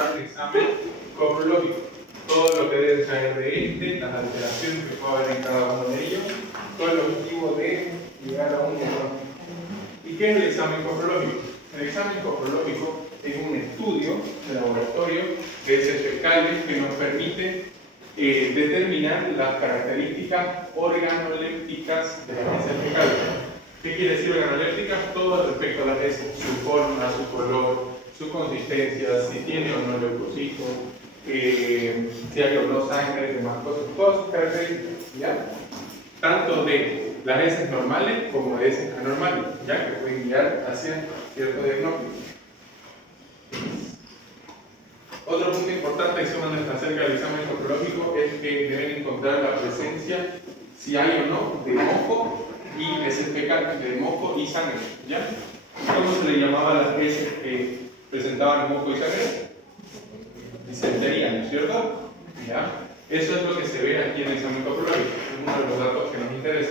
tomar el examen coprológico. Todo lo que deben saber de este, las alteraciones que puede haber en cada uno de ellos, con el objetivo de llegar a un diagnóstico. ¿Y qué es el examen coprológico? El examen coprológico es un estudio de laboratorio de heces fecales que nos permite determinar las características organolépticas de las heces fecales. ¿Qué quiere decir organolépticas? Todo respecto a las heces, su forma, su color, su consistencia, si tiene o no leucocitos, si hay o no sangre, demás cosas, todas sus características, ¿ya? Tanto de las heces normales como de heces anormales, ya que pueden guiar hacia cierto diagnóstico. Otro punto importante que se manda acerca del examen coprológico es que deben encontrar la presencia, si hay o no, de moco y heces fecales, de moco y sangre, ¿ya? ¿Cómo se le llamaba a las heces que presentaban moco y sangre? Disentería, ¿no es cierto? ¿Ya? Eso es lo que se ve aquí en el examen coprológico, es uno de los datos que nos interesa.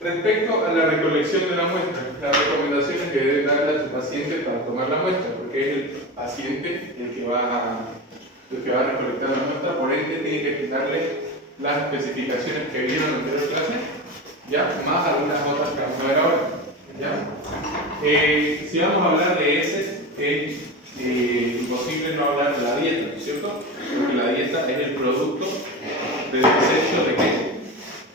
Respecto a la recolección de la muestra, las recomendaciones que debe darle a su paciente para tomar la muestra, porque es el paciente el que va a recolectar la muestra, por ende tiene que darle las especificaciones que vieron en la anterior clase, ¿ya? Más algunas otras que vamos a ver ahora, ¿ya? Si vamos a hablar de ese, es imposible no hablar de la dieta, ¿no es cierto? Porque la dieta es el producto del desecho de qué?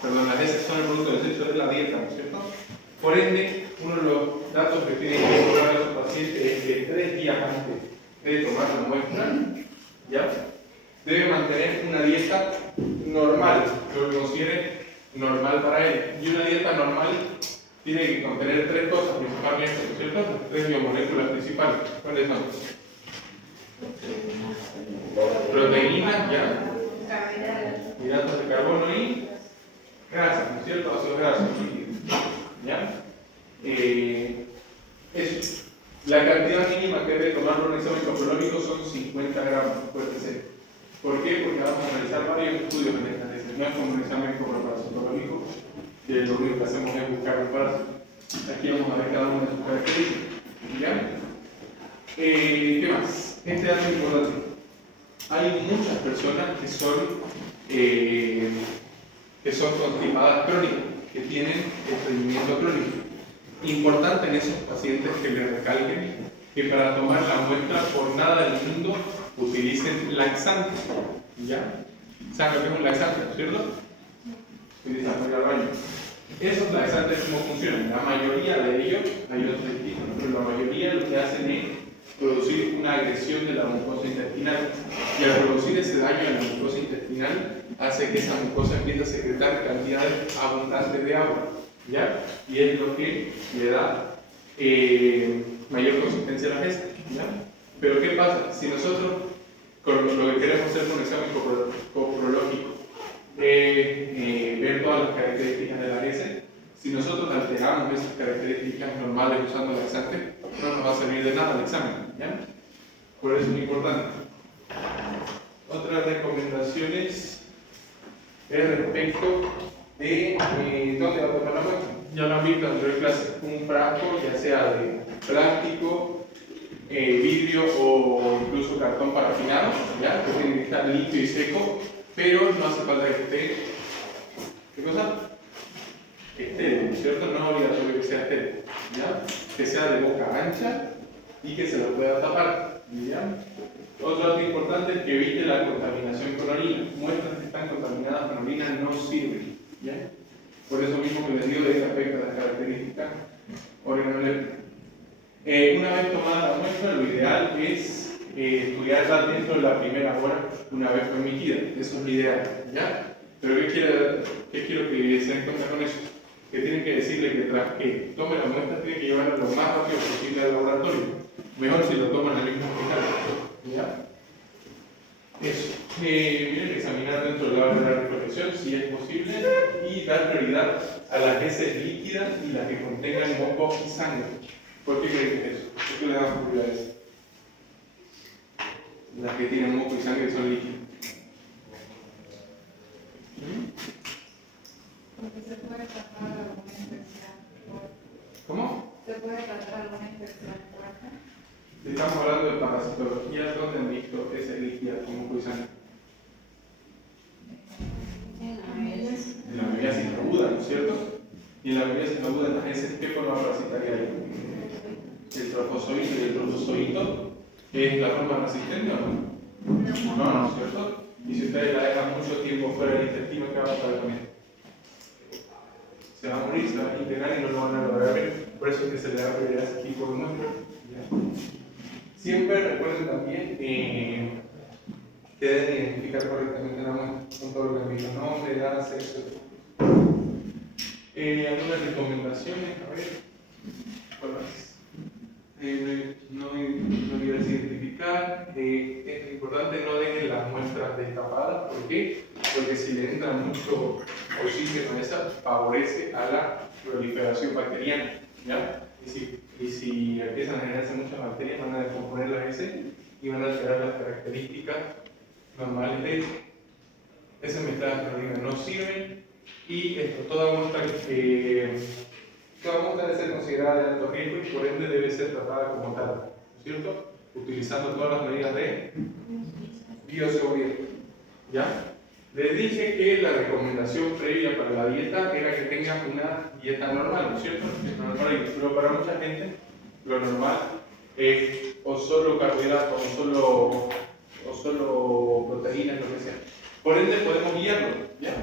Perdón, las heces son el producto del desecho de la dieta, ¿no es cierto? Por ende, uno de los datos que tiene que informar a su paciente es que 3 días antes de tomar la muestra, ¿ya? Debe mantener una dieta normal, lo que considere normal para él. Y una dieta normal tiene que contener 3 cosas principalmente, ¿no es cierto? Las 3 biomoléculas principales. ¿Cuáles son? Proteínas, ¿ya? Hidratos de carbono y grasas, ¿no es cierto? Ácidos grasos, ¿ya? Eso. La cantidad mínima que debe tomar un examen coprológico son 50 gramos, acuérdense. ¿Por qué? Porque vamos a realizar varios estudios en esta heces. No es como un examen coprológico, que lo único que hacemos es buscar un parásito. Aquí vamos a ver cada una de sus características, ¿ya? ¿Qué más? Este dato es importante. Hay muchas personas que son constipadas crónicas, que tienen estreñimiento crónico. Importante en esos pacientes que les recalquen que para tomar la muestra por nada del mundo utilicen laxantes, ¿ya? ¿Saben lo que es un laxante, no es cierto? Utilizan para ir al baño. Esos laxantes, ¿cómo funcionan? La mayoría de ellos, hay otros distintos, pero la mayoría lo que hacen es producir una agresión de la mucosa intestinal. Y al producir ese daño en la mucosa intestinal, hace que esa mucosa empiece a secretar cantidades abundantes de agua, ¿ya? Y es lo que le da mayor consistencia a la heces, ¿ya? Pero ¿qué pasa? Si nosotros, con lo que queremos hacer con un examen coprológico, ver todas las características de la heces, si nosotros alteramos esas características normales usando laxante, no nos va a servir de nada el examen, ¿ya? Por eso es muy importante. Otras recomendaciones es respecto de dónde va a tomar la muestra. Ya lo han visto en la anterior clase, un frasco, ya sea de plástico, vidrio o incluso cartón parafinado, ¿ya? Que tiene que estar limpio y seco, pero no hace falta que esté, ¿qué cosa? Estéril, ¿cierto? No es obligatorio que sea estéril, ¿ya? Que sea de boca ancha y que se lo pueda tapar, ¿ya? Otro dato importante es que evite la contaminación con orina. Muestras que están contaminadas con orina no sirven, ¿ya? Por eso mismo que les digo de respecto a las características organolépticas. Una vez tomada la muestra, lo ideal es estudiarla dentro de la primera hora, una vez fue emitida. Eso es lo ideal, ¿ya? Pero ¿qué quiero que se den cuenta con eso? Que tienen que decirle que tras que tome la muestra, tiene que llevarla lo más rápido posible al laboratorio. Mejor si lo toman al mismo hospital, ¿ya? Eso. Tienen que examinar dentro del lado de la recolección si es posible y dar prioridad a las heces líquidas y las que contengan moco y sangre. ¿Por qué creen que es eso? ¿Por qué le damos prioridad a eso? Las que tienen moco y sangre son líquidas. Porque se puede tratar alguna infección. ¿Cómo? Se puede tratar alguna infección fuerte. Estamos hablando de parasitología, ¿dónde han visto esa herejía como juizan? En la mebiasis aguda, ¿no es cierto? Y en la mebiasis aguda, en las heces, ¿qué forma parasitaria hay? El trofozoito y el protozoito, ¿es la forma resistente o no? No, ¿no es cierto? Y si ustedes la dejan mucho tiempo fuera del intestino, ¿qué va a pasar con él? Se va a morir, se va a integrar y no lo van a lograr ver. Por eso es que se le da prioridad a ese tipo de muestras. Siempre recuerden también que deben identificar correctamente la muestra con todo lo que han visto: nombre, edad, sexo. Algunas recomendaciones, a ver, ¿cuál más? No olvides identificar. Es importante no dejen las muestras destapadas. ¿Por qué? Porque si le entra mucho oxígeno a esa, favorece a la proliferación bacteriana, ¿ya? Y si empiezan a generarse muchas bacterias, van a descomponer las heces y van a alterar las características normales de esas mezcladas clorina. No sirven, y esto, toda muestra debe ser considerada de alto riesgo y por ende debe ser tratada como tal, ¿no es cierto? Utilizando todas las medidas de bioseguridad. ¿Ya? Les dije que la recomendación previa para la dieta era que tengan una dieta normal, ¿no es cierto? Pero para mucha gente lo normal es o solo carbohidratos o solo proteínas, lo que sea. Por ende podemos guiarlo, ¿ya?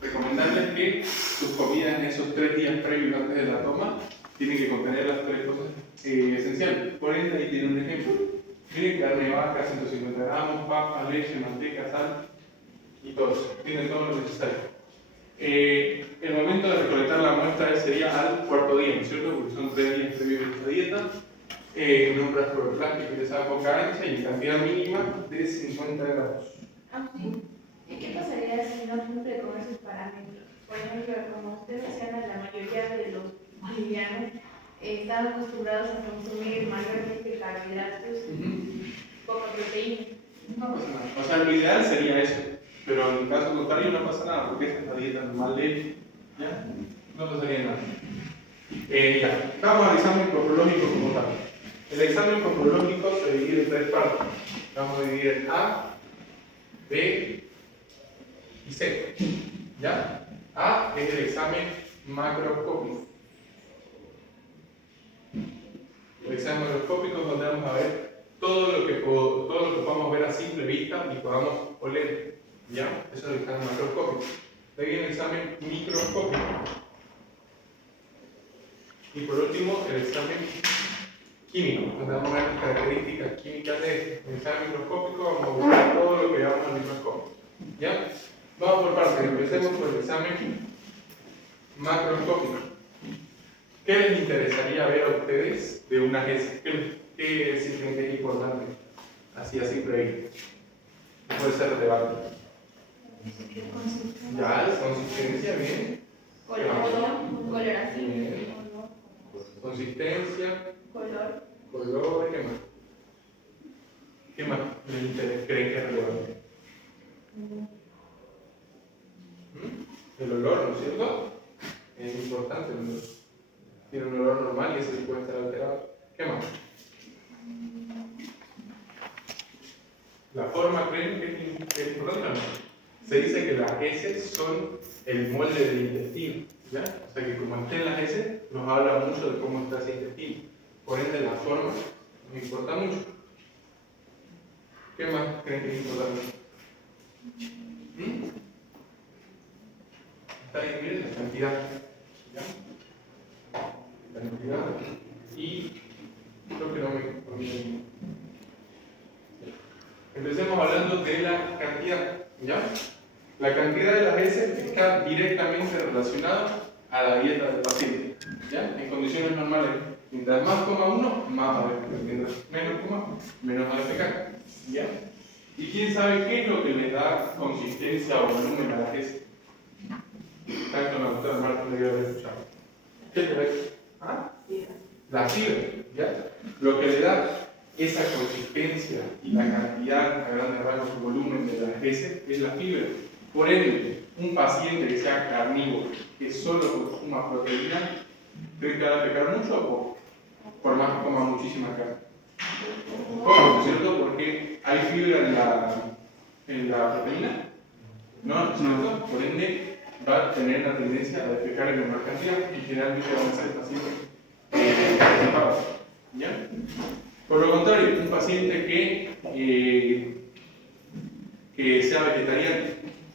Recomendarles que sus comidas en esos 3 días previos antes de la toma tienen que contener las 3 cosas esenciales. Por ende, ahí tienen un ejemplo. Miren: carne de vaca, 150 gramos, papa, leche, manteca, sal y todo eso. Tienen todo lo necesario. El momento de recolectar la muestra sería al 4.º día, ¿no es cierto? Porque son 3 días previos de esta dieta. En un frasco de plástico de esa boca ancha y en cantidad mínima de 50 gramos. Sí. ¿Y qué pasaría si no cumple con esos parámetros? Por ejemplo, como ustedes decían, la mayoría de los bolivianos están acostumbrados a consumir mayormente carbohidratos y poca proteína. No pasa nada. O sea, lo ideal sería eso, pero en caso contrario no pasa nada, porque esta es la dieta normal de ellos. ¿Ya? No pasaría nada. Ya, vamos al examen coprológico como tal. El examen coprológico se divide en 3 partes. Vamos a dividir en A, B y C. ¿Ya? A es el examen macroscópico. El examen macroscópico es donde vamos a ver todo lo que podamos ver a simple vista y podamos oler. ¿Ya? Eso es el examen macroscópico. De ahí el examen microscópico. Y por último, el examen químico, donde vamos a ver las características químicas de el examen microscópico. Vamos a buscar todo lo que veamos en el microscopio. ¿Ya? Vamos por partes. Empecemos por el examen macroscópico. ¿Qué les interesaría ver a ustedes de una heces? ¿Qué simplemente es importante? Así a simple vista. Puede ser relevante. Ya, la consistencia, bien. Coloración. Bien. Consistencia. Color. ¿Qué más? ¿Qué más creen que es relevante? El olor, ¿no es cierto? Es importante el olor. Tiene un olor normal y ese puede estar alterado. ¿Qué más? La forma, ¿creen que es importante o no? Se dice que las heces son el molde del intestino, ¿ya? O sea que como estén las heces, nos habla mucho de cómo está ese intestino. Por ende, la forma nos importa mucho. ¿Qué más creen que es importante? Está bien, miren la cantidad, ¿ya? La cantidad y creo que no me conviene. Empecemos hablando de la cantidad, ¿ya? La cantidad de las heces está directamente relacionada a la dieta del paciente, ¿ya? En condiciones normales, mientras más coma uno, más va a defecar. Mientras menos coma, menos va a defecar, ¿ya? ¿Y quién sabe qué es lo que le da consistencia o volumen a las heces? Tanto con la doctora Marta le dio haber escuchado. ¿Qué le da? ¿Ah? La fibra, ¿ya? Lo que le da esa consistencia y la cantidad a grandes rasgos de volumen de las heces es la fibra. Por ende, un paciente que sea carnívoro, que solo consuma proteína, ¿cree que va a pecar mucho o poco? Por más que coma muchísima carne. ¿Cómo? ¿No es cierto? Porque hay fibra en la proteína, ¿no? ¿No es cierto? Por ende, va a tener la tendencia a defecar en menor cantidad y generalmente van a ser pacientes constipados. ¿Ya? Por lo contrario, un paciente que sea vegetariano,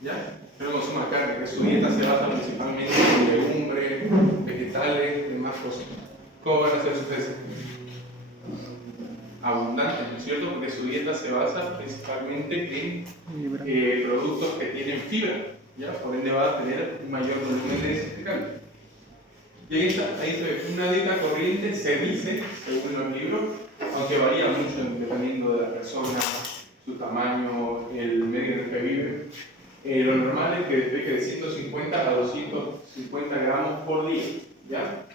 ¿ya? Que no consuma carne, que su dieta se basa principalmente en legumbres, vegetales y demás cosas. ¿Cómo van a ser sus heces? Abundantes, ¿no es cierto? Porque su dieta se basa principalmente en productos que tienen fibra, ¿ya? Por ende va a tener un mayor volumen de heces fecales. Y ahí se ve, una dieta corriente se dice, según los libros, aunque varía mucho dependiendo de la persona, su tamaño, el medio en el que vive, lo normal es que despeje de 150 a 250 gramos por día, ¿ya?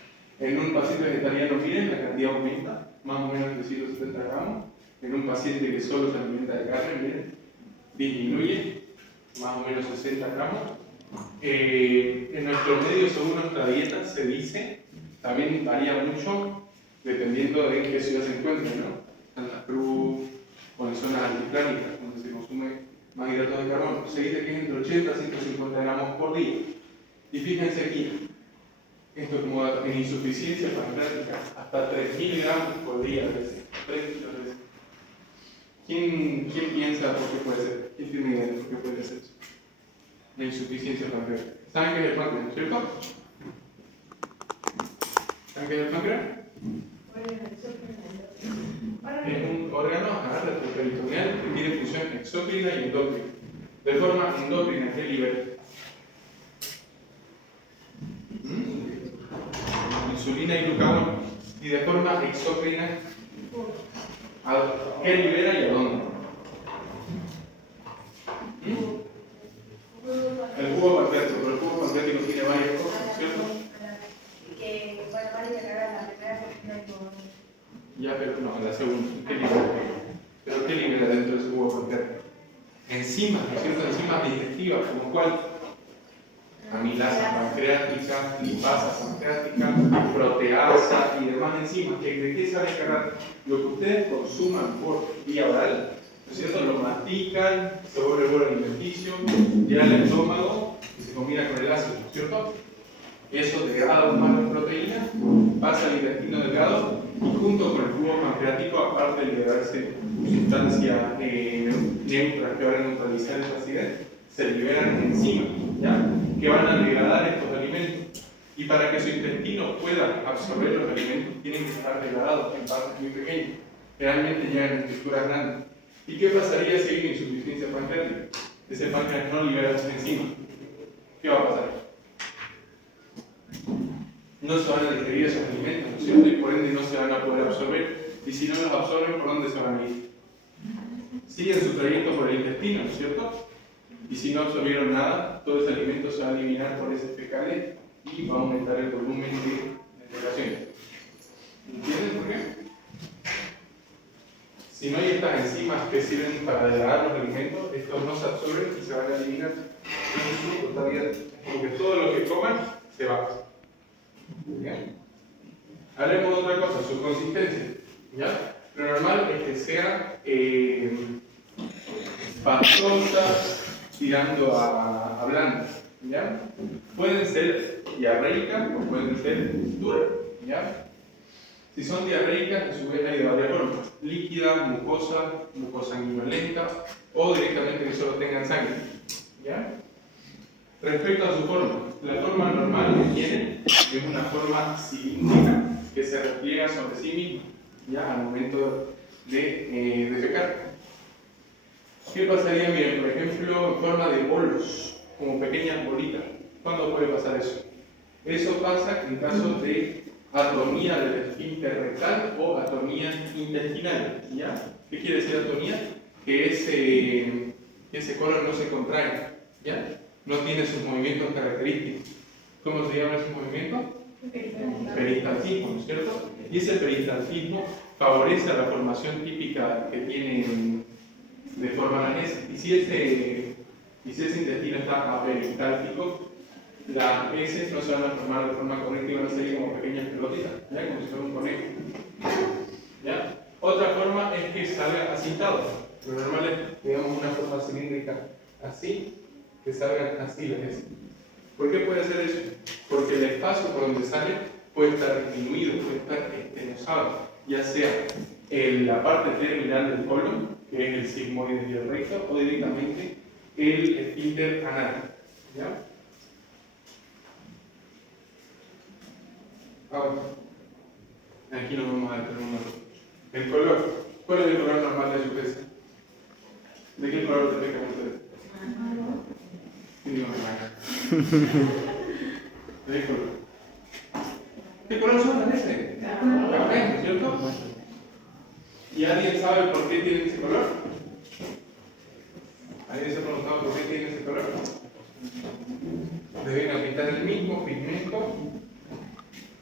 En un paciente vegetariano, miren, la cantidad aumenta, más o menos de 170 gramos. En un paciente que solo se alimenta de carne, miren, disminuye, más o menos 60 gramos. En nuestro medio, según nuestra dieta, se dice, también varía mucho dependiendo de en qué ciudad se encuentre, ¿no? Santa Cruz o en zonas altiplánicas, donde se consume más hidratos de carbono. Se dice que es entre 80 y 150 gramos por día. Y fíjense aquí, esto como en insuficiencia pancreática, hasta 3.000 gramos por día a veces, 3 kilos a veces. ¿Quién piensa por qué puede ser? ¿Quién tiene idea de por qué puede ser eso? La insuficiencia pancreática. ¿Saben qué es el páncreas, no es cierto? ¿Saben qué es el páncreas? Es un órgano peritoneal que tiene función exócrina y endocrina. De forma endocrina, ¿qué libera? Insulina y glucagón. Y de forma exócrina, ¿qué libera y a dónde? El jugo pancreático, pero el jugo pancreático tiene varias cosas, ¿cierto? Que bueno, va a liberar a la primera porción. Ya, pero no, la segunda. ¿Qué libera? ¿Pero qué libera dentro de ese jugo pancreático? Enzimas, ¿no es cierto? Enzimas digestivas, como cuál? Amilasa pancreática, lipasa pancreática, proteasa y demás enzimas. ¿De qué se van a encargar? Lo que ustedes consuman por vía oral, ¿no es cierto? Lo mastican, se vuelve el bolo alimenticio, llega al estómago y se combina con el ácido, ¿no es cierto? Eso degrada un malo en proteína, pasa al intestino delgado y junto con el jugo pancreático, aparte de liberarse sustancias neutras que van a neutralizar esa acidez, se liberan enzimas, ¿ya? Que van a degradar estos alimentos. Y para que su intestino pueda absorber los alimentos, tienen que estar degradados en partes muy pequeñas. Generalmente llegan en estructuras grandes. ¿Y qué pasaría si hay una insuficiencia pancreática? Ese páncreas no libera esas enzimas. ¿Qué va a pasar? No se van a digerir esos alimentos, ¿no es cierto? Y por ende no se van a poder absorber. Y si no los absorben, ¿por dónde se van a ir? Siguen su trayecto por el intestino, ¿no es cierto? Y si no absorbieron nada, todo ese alimento se va a eliminar por heces fecales y va a aumentar el volumen de defecaciones. ¿Entienden por qué? Si no hay estas enzimas que sirven para degradar los alimentos, estos no se absorben y se van a eliminar en su totalidad. Porque todo lo que coman se va. ¿Bien? Hablemos de otra cosa, su consistencia. ¿Ya? Lo normal es que sea pastosa, tirando a blandas, ¿ya? Pueden ser diarreicas o pueden ser duras, ¿ya? Si son diarreicas, a su vez hay de varias formas: líquida, mucosa, mucosanguinolenta o directamente que solo tengan sangre, ¿ya? Respecto a su forma, la forma normal que tienen es una forma cilíndrica que se repliega sobre sí misma, ¿ya? Al momento de defecar. ¿Qué pasaría bien? Por ejemplo, en forma de bolos, como pequeñas bolitas. ¿Cuándo puede pasar eso? Eso pasa en caso de atonía del esfínter rectal o atonía intestinal, ¿ya? ¿Qué quiere decir atonía? Que ese colon no se contrae, ¿ya? No tiene sus movimientos característicos. ¿Cómo se llama ese movimiento? Peristaltismo, ¿no es cierto? Y ese peristaltismo favorece a la formación típica que tienen de forma danesa. Y si ese intestino está aperistáltico, las heces no se van a formar de forma correcta y van a salir como pequeñas pelotitas, ¿ya? Como si fuera un conejo. ¿Ya? Otra forma es que salga acitado. Lo normal es, digamos, una forma cilíndrica así, que salgan así las heces. ¿Por qué puede hacer eso? Porque el espacio por donde sale puede estar disminuido, puede estar estenosado, ya sea en la parte terminal del colon, que es el sigmoide y el recto, o directamente el esfínter anal. ¿Ya? Ahora, aquí nos vamos a detener un momento. El color. ¿Cuál es el color normal de su pez? ¿De qué color te pican ustedes? Sí, no, ¿de qué color? ¿Qué color son las veces? Café, ¿no es cierto? ¿Y alguien sabe por qué tienen ese color? ¿Alguien se ha preguntado por qué tienen ese color? Deben aplicar el mismo pigmento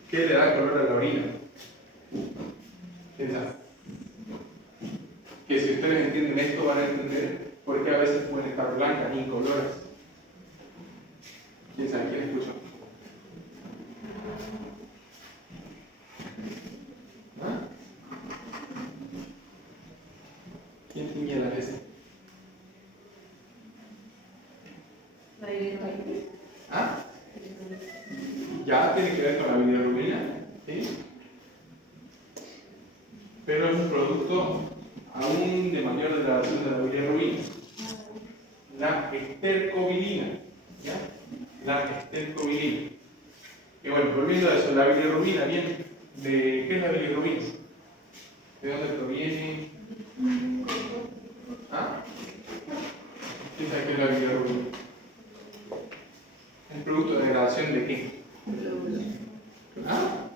que le da color a la orina. ¿Quién sabe? Que si ustedes entienden esto van a entender por qué a veces pueden estar blancas, incoloras. ¿Quién sabe? ¿Quién escuchó? ¿Ah? ¿Quién tiñe las veces? ¿Ah? Ya tiene que ver con la bilirrubina, ¿sí? Pero es un producto aún de mayor degradación de la bilirrubina. La estercobilina, ¿ya? La estercobilina. Y bueno, volviendo a eso, la bilirrubina viene de... ¿Qué es la bilirrubina? ¿De dónde proviene? ¿Ah? ¿Quién sabe qué es la bilirrubina? ¿Es producto de degradación de qué? ¿Ah?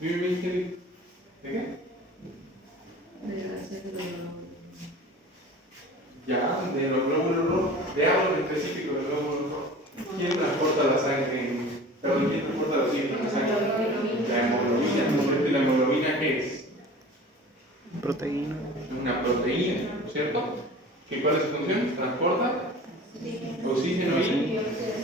¿De qué? Ya, de los glóbulos rojos, de algo específico de los glóbulos rojos. ¿Quién transporta la sangre? Perdón, ¿quién transporta los oxígeno en la sangre? La hemoglobina. ¿La hemoglobina qué es? Proteína. Una proteína, ¿no es cierto? ¿Y cuál es su función? Transporta oxígeno y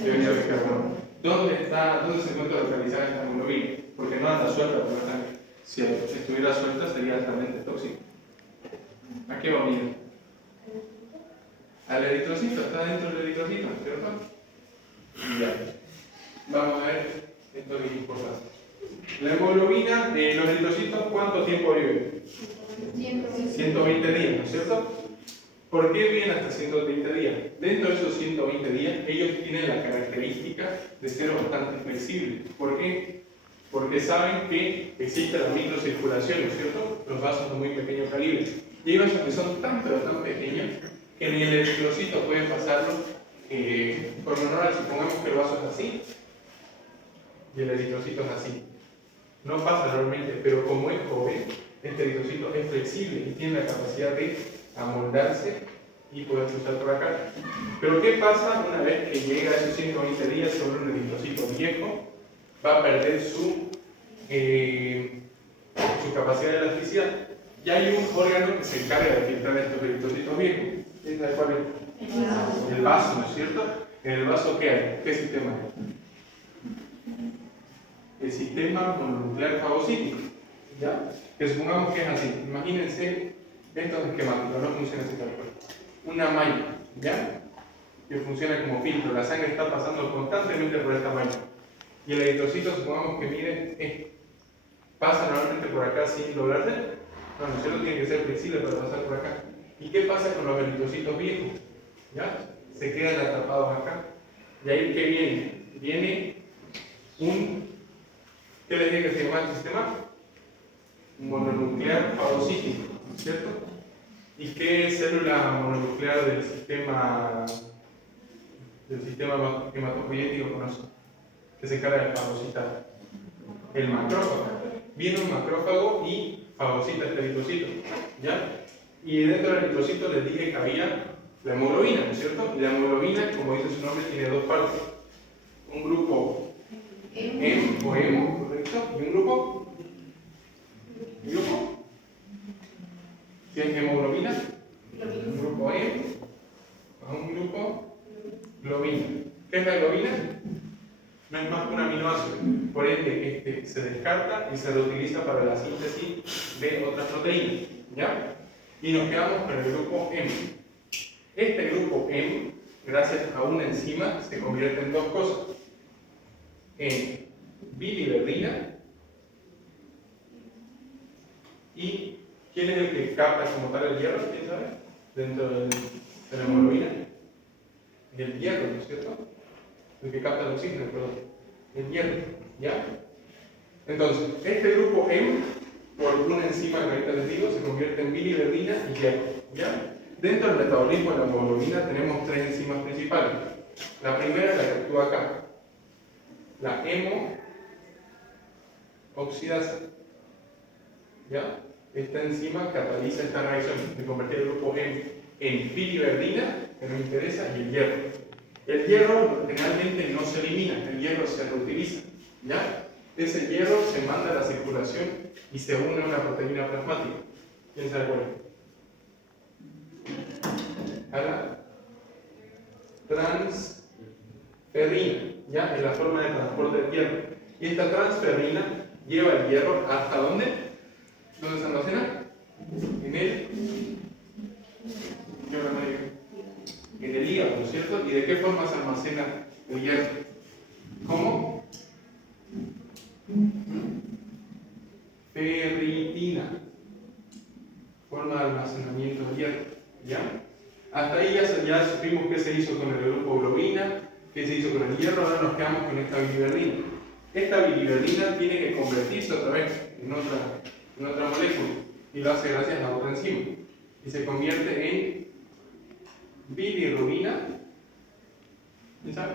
dióxido de carbono. ¿Dónde se encuentra localizada esta hemoglobina? Porque no anda suelta por la sangre. Si estuviera suelta sería altamente tóxico. ¿A qué va unido? Al eritrocito, está dentro del eritrocito, ¿cierto? Ya. Vamos a ver, esto es importante. La hemoglobina, los eritrocitos, ¿cuánto tiempo viven? 120 días, ¿no es cierto? ¿Por qué viven hasta 120 días? Dentro de esos 120 días, ellos tienen la característica de ser bastante flexibles. ¿Por qué? Porque saben que existe la microcirculación, ¿no es cierto? Los vasos de muy pequeño calibre. Y hay vasos que son tan pero tan pequeños que en el eritrocito pueden pasarlo por lo normal. Supongamos que el vaso es así y el eritrocito es así. No pasa normalmente, pero como es joven, este eritrocito es flexible y tiene la capacidad de amoldarse y poder cruzar por acá. Pero ¿qué pasa una vez que llega a esos 120 días sobre un eritrocito viejo? Va a perder su capacidad de elasticidad. Y hay un órgano que se encarga de filtrar estos eritrocitos viejos. ¿Quién sabe cuál es? El vaso, ¿no es cierto? En el vaso, ¿qué hay? ¿Qué sistema hay? El sistema mononuclear fagocítico. ¿Ya? Que supongamos que es así. Imagínense estos esquemáticos, no funciona así tal cual. Una malla, ¿ya? Que funciona como filtro. La sangre está pasando constantemente por esta malla. Y el eritrocito, supongamos que mide pasa normalmente por acá sin doblarse. No, no, solo tiene que ser flexible para pasar por acá. ¿Y qué pasa con los eritrocitos viejos? ¿Ya? Se quedan atrapados acá. ¿Y ahí qué viene? Viene ¿qué les dije que se llama el sistema? Mononuclear fagocítico, ¿cierto? ¿Y qué célula mononuclear del sistema hematopoyético conoce? Que se encarga de fagocitar. El macrófago. Viene un macrófago y fagocita este eritrocito, ¿ya? Y dentro del eritrocito les dije que había la hemoglobina, ¿no es cierto? Y la hemoglobina, como dice su nombre, tiene dos partes. Un grupo M o hemo, ¿correcto? Y un grupo si es hemoglobina, un grupo M a un grupo globina. ¿Qué es la globina? No es más que un aminoácido, por ende se descarta y se reutiliza para la síntesis de otras proteínas. ¿ya? Y nos quedamos con el grupo M. Este grupo M, gracias a una enzima, se convierte en dos cosas. En biliverdina. ¿Y quién es el que capta como tal el hierro? ¿Quién sabe? Dentro de la hemoglobina. El hierro, ¿no es cierto? El que capta el oxígeno, perdón. El hierro, ¿ya? Entonces, este grupo M, por una enzima que ahorita les digo, se convierte en biliverdina y hierro, ¿ya? Dentro del metabolismo de la hemoglobina tenemos tres enzimas principales. La primera es la que actúa acá, la hemooxidasa, ¿ya? Esta enzima cataliza esta reacción de convertir el grupo M en biliverdina, que nos interesa, y el hierro. El hierro generalmente no se elimina, el hierro se reutiliza, ¿ya? Ese hierro se manda a la circulación y se une a una proteína plasmática. ¿Quién sabe cuál es? A la transferrina, ¿ya? Es la forma de transporte del hierro. Y esta transferrina lleva el hierro ¿hasta dónde? ¿Dónde se almacena? En el... ¿qué hora me digo? En el hígado, ¿no es cierto? ¿Y de qué forma se almacena el hierro? ¿Cómo? Ferritina. Forma de almacenamiento del hierro, ¿ya? Hasta ahí ya supimos qué se hizo con el grupo globina, qué se hizo con el hierro, ahora nos quedamos con esta biliverdina. Esta biliverdina tiene que convertirse otra vez en otra molécula y lo hace gracias a otra enzima y se convierte en bilirrubina. ¿Quién sabe?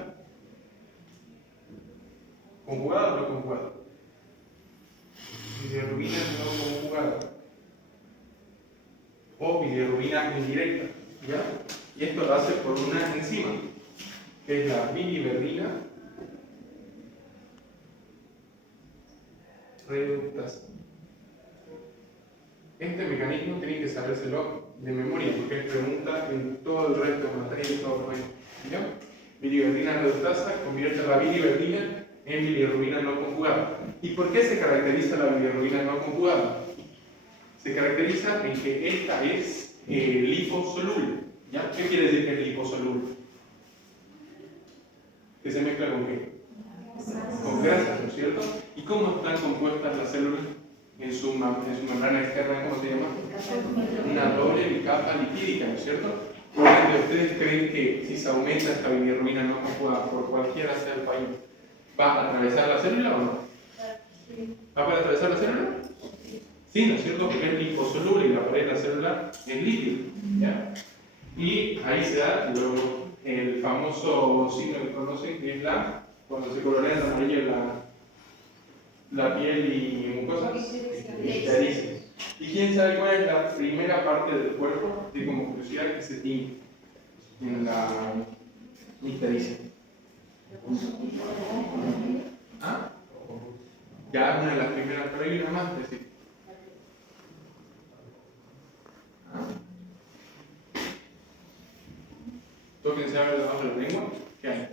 ¿Conjugada o no conjugada? Bilirrubina no conjugada o bilirrubina indirecta, ¿ya? Y esto lo hace por una enzima que es la biliverdina reductasa. Este mecanismo tiene que sabérselo de memoria porque es pregunta en todo el resto de materia y todo el resto. ¿Ya? Biliverdina reductasa convierte la biliverdina en bilirrubina no conjugada. ¿Y por qué se caracteriza la bilirrubina no conjugada? Se caracteriza en que esta es liposoluble. ¿Ya? ¿Qué quiere decir que es liposoluble? ¿Que se mezcla con qué? Con grasas, ¿no es cierto? ¿Y cómo están compuestas las células? En su membrana externa, ¿cómo se llama? Una doble capa lipídica, ¿no es cierto? Por ende, ¿ustedes creen que si se aumenta esta bilirrubina no conjugada por cualquiera sea el país, va a atravesar la célula o no? ¿Va a poder atravesar la célula? Sí, ¿no es cierto? Porque es liposoluble y la pared de la célula es líquido, ¿ya? Y ahí se da luego el famoso signo que conocen, que es cuando se colorea de amarillo la piel y mucosas, ictericia. ¿Y quién sabe cuál es la primera parte del cuerpo, de como curiosidad, que se tiñe en la ictericia? ¿Ah? Ya es una de las primeras, pero hay una más, decir. ¿Ah? Tóquense a ver debajo de la lengua, ¿qué hay?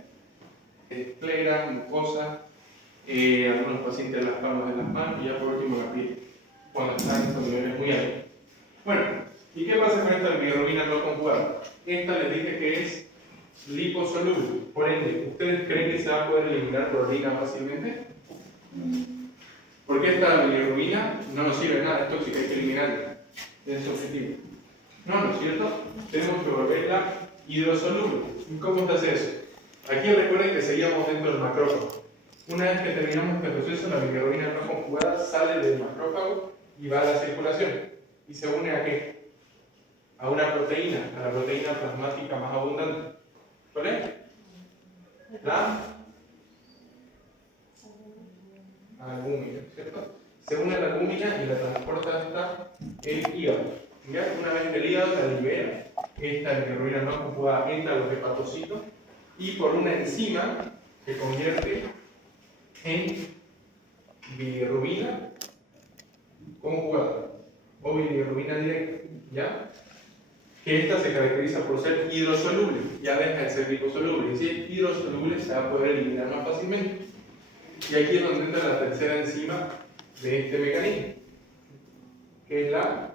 Esclera, mucosa, algunos pacientes las palmas de las manos y ya por último la piel, cuando están en estos niveles muy altos. Bueno, ¿y qué pasa con esta bilirrubina no conjugada? Esta les dije que es liposoluble, por ende, ¿ustedes creen que se va a poder eliminar por orina fácilmente? Porque esta bilirrubina no nos sirve de nada, es tóxica, hay que eliminarla. Ese es su objetivo. No, ¿no es cierto? Tenemos que volverla hidrosoluble. ¿Y cómo se hace eso? Aquí recuerden que seguíamos dentro del macrófago. Una vez que terminamos este proceso, la bilirrubina no conjugada sale del macrófago y va a la circulación. ¿Y se une a qué? A una proteína, a la proteína plasmática más abundante. ¿Cuál es? La albúmina, ¿cierto? Se une a la albúmina y la transporta hasta el hígado. ¿Ya? Una vez que el hígado la libera, esta bilirrubina no conjugada entra a los hepatocitos y por una enzima que convierte en bilirrubina conjugada o bilirrubina directa, ¿ya? Que esta se caracteriza por ser hidrosoluble, ya deja de ser liposoluble, y si es hidrosoluble se va a poder eliminar más fácilmente. Y aquí es donde entra la tercera enzima de este mecanismo, que es la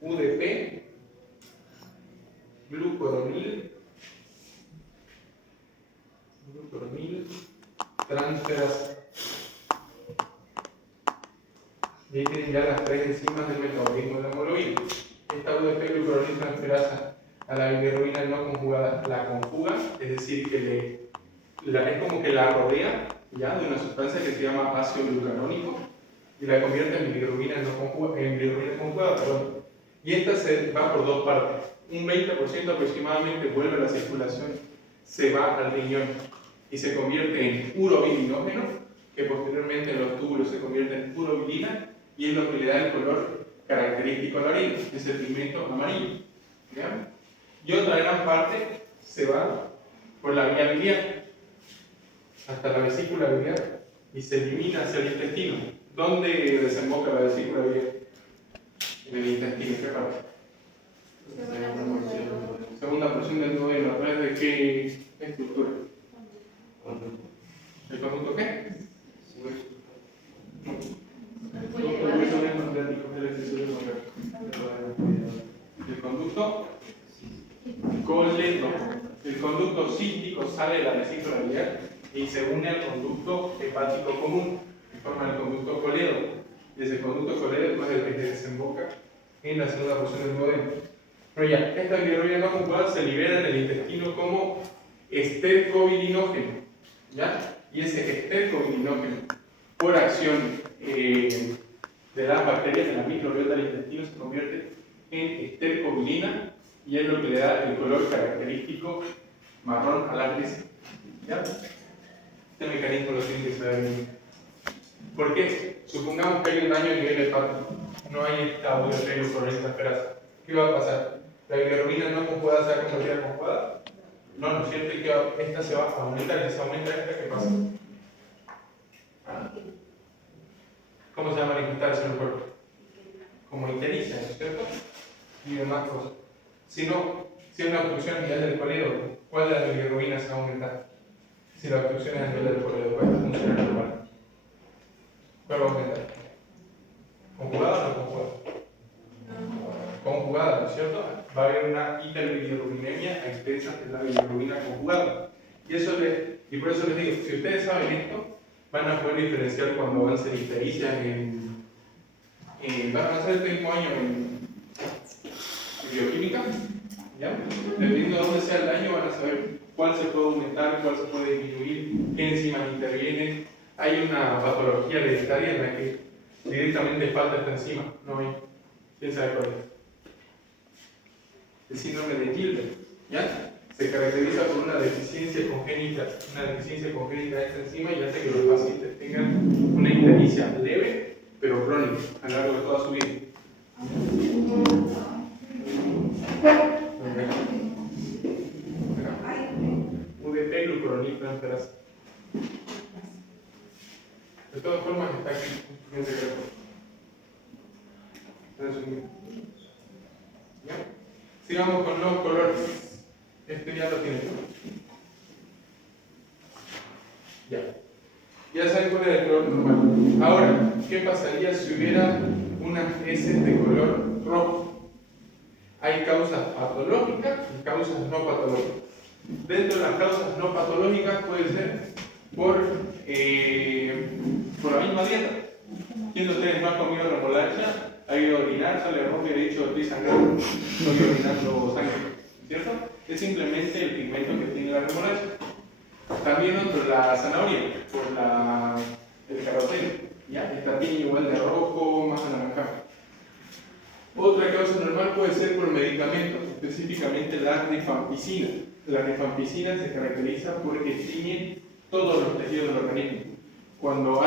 UDP, glucuronil, transferasa. Y ahí tienen ya las tres enzimas del metabolismo de la hemoglobina. Esta UDP glucuronil transferasa a la bilirrubina no conjugada la conjuga, es decir, que es como que la rodea ya de una sustancia que se llama ácido glucarónico y la convierte en bilirrubina conjugada. Y esta se va por dos partes. Un 20% aproximadamente vuelve a la circulación, se va al riñón y se convierte en urobilinógeno, que posteriormente en los túbulos se convierte en urobilina y es lo que le da el color característico a la orina, que es el pigmento amarillo. ¿Ya? Y otra gran parte se va por la vía biliar hasta la vesícula biliar y se elimina hacia el intestino. ¿Dónde desemboca la vesícula biliar? En el intestino, ¿qué parte? Segunda porción del duodeno. ¿A través de qué estructura? ¿El conducto qué? El conducto coledo. El conducto cístico sale de la vesícula biliar y se une al conducto hepático común, que forma el conducto coledo. Y ese conducto coledo es el que desemboca en la segunda porción del duodeno. Pero ya, esta bilirrubina no conjugada se libera en el intestino como estercobilinógeno, ¿ya? Y ese estercobilinógeno, por acción de las bacterias de la microbiota del intestino, se convierte en estercobilina y es lo que le da el color característico marrón a la heces. ¿Ya? Este mecanismo lo tienen que saber bien. ¿Por qué? Supongamos que hay un daño a nivel hepático, no hay esta UDP glucuronil transferasa. ¿Qué va a pasar? ¿La bilirrubina no conjugada se va a convertir a conjugada? No, ¿no es cierto? Y que esta se va a aumentar, y si se aumenta esta, ¿qué pasa? ¿Cómo se va a manifestar eso en el cuerpo? Como ictericia, ¿no es cierto? Y demás cosas. Si no, si hay una obstrucción a nivel del coledo, ¿cuál de las bilirrubinas se va a aumentar? Si la obstrucción es a nivel del coledo, ¿cuál funciona normal? ¿Cuál va a aumentar? ¿Conjugada o no conjugada? Conjugada, ¿no es cierto? Va a haber una hiperbilirrubinemia a expensas de la bilirrubina conjugada. Y por eso les digo, si ustedes saben esto, van a poder diferenciar cuando avancen ictericias van a avanzar este mismo año en bioquímica, ¿ya? Dependiendo de dónde sea el daño, van a saber cuál se puede aumentar, cuál se puede disminuir, qué enzimas intervienen. Hay una patología hereditaria en la que directamente falta esta enzima, no hay. ¿Quién sabe cuál es? El síndrome de Gilbert, ¿ya? Se caracteriza por una deficiencia congénita de esta enzima y hace que los pacientes tengan una ictericia leve, pero crónica, a lo largo de toda su vida. UDP glucuronil transferasa. De todas formas está aquí en el secreto. ¿Ya? Sigamos con los colores. Este ya lo tienen. Ya saben cuál es el color normal. Ahora, ¿qué pasaría si hubiera unas heces de color rojo? Hay causas patológicas y causas no patológicas. Dentro de las causas no patológicas puede ser por la misma dieta. ¿Quién de ustedes no ha comido remolacha? Ha ido a orinar, sale rojo y ha dicho estoy sangrando, estoy orinando sangre, ¿cierto? Es simplemente el pigmento que tiene la remolacha. También otro, la zanahoria, por el caroteno, ¿ya? Esta tiene igual de rojo, más anaranjado. Otra causa normal puede ser por medicamentos, específicamente la rifampicina. La rifampicina se caracteriza porque tiñe todos los tejidos del organismo. Cuando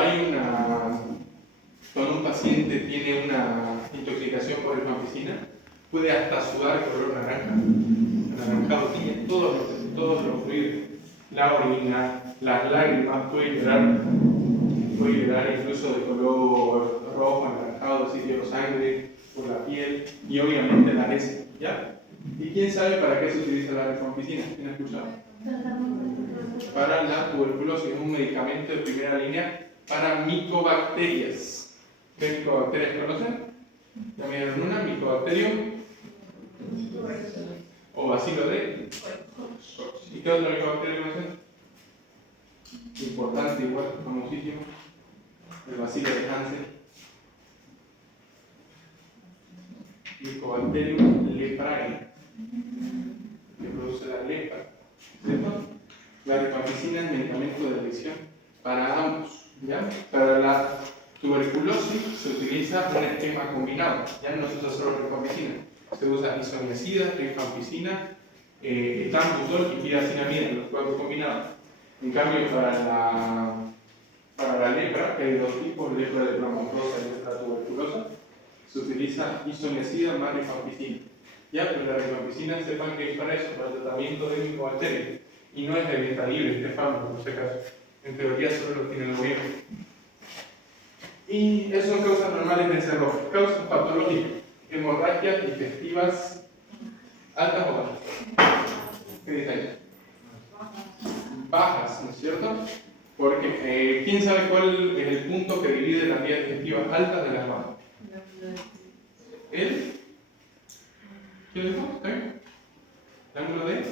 un paciente tiene una intoxicación por rifampicina, puede hasta sudar color naranja. Anaranjado, tiñe todos los fluidos. La orina, las lágrimas, puede llorar incluso de color rojo, anaranjado, sitio de sangre, por la piel y obviamente la heces, ¿ya? ¿Y quién sabe para qué se utiliza la rifampicina? ¿Quién ha escuchado? Para la tuberculosis, es un medicamento de primera línea para micobacterias. ¿Qué micobacterias conocen? Ya me dieron una, Mycobacterium o bacilo de Koch. ¿Y qué otro Mycobacterium es? Importante, igual, famosísimo. El bacilo de Hansen. Mycobacterium leprae, que produce la lepra. ¿Cierto? La rifampicina es medicamento de elección para ambos. ¿Ya? Para la tuberculosis se utiliza un esquema combinado. Ya no se usa solo rifampicina. Se usa isoniazida, rifampicina, etambutol y tiracinamida, los cuatro combinados. En cambio, para la lepra, que hay dos tipos, lepra de pneumocrosa y lepra tuberculosa, se utiliza isoniazida más rifampicina. Ya, pero la rifampicina sepan que es para eso, para el tratamiento de micobacterias. Y no es de venta libre este fármaco, por si acaso. En teoría solo lo tiene el gobierno. Y esas son causas normales de cerrojo. Causas patológicas, hemorragias digestivas altas o bajas. ¿Qué dice ahí? Bajas, ¿no es cierto? Porque, ¿quién sabe cuál es el punto que divide las vías digestivas altas de las bajas? ¿El? ¿Qué dijo? ¿Está bien? ¿El ángulo de?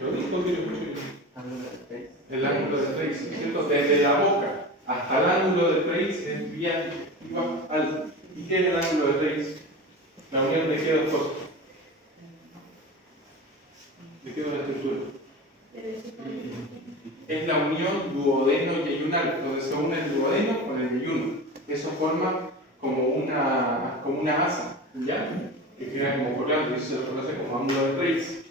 Lo dijo que lo escuché. El ángulo de Trace, ¿cierto? Desde la boca hasta el ángulo de Trace es vía digestiva alta. ¿Y qué es el ángulo de Trace? La unión de qué dos cosas. ¿De qué dos estructuras? Es la unión duodeno-yeyunal, donde se une el duodeno con el yeyuno. Eso forma como una asa, ¿ya? Que queda como colgante, y eso se lo conoce como ángulo de Trace.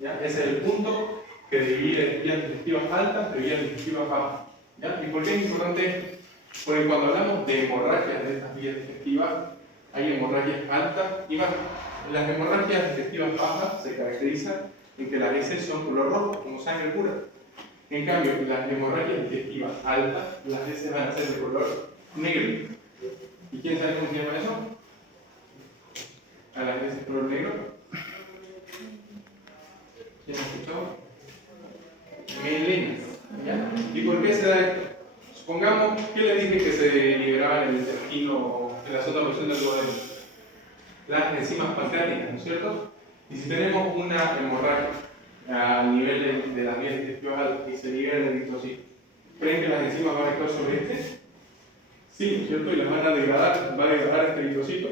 ¿Ya? Ese es el punto que divide vías digestivas altas de vías digestivas bajas. ¿Ya? ¿Y por qué es importante esto? Porque cuando hablamos de hemorragias de estas vías digestivas, hay hemorragias altas y bajas. Las hemorragias digestivas bajas se caracterizan en que las heces son color rojo, como sangre pura. En cambio, las hemorragias digestivas altas, las heces van a ser de color negro. ¿Y quién sabe cómo se llama eso? A las heces color negro. ¿Quién ha escuchado? Melenas. ¿Ya? ¿Y por qué se da esto? Supongamos que les dije que se liberaba en el intestino, en la zona porción del duodeno. Las enzimas pancreáticas, ¿no es cierto? Y si tenemos una hemorragia a nivel de las vías digestivas altas y se libera el eritrocito, ¿creen que las enzimas van a actuar sobre este? Sí, ¿no es cierto? Y las van a degradar, va a degradar este eritrocito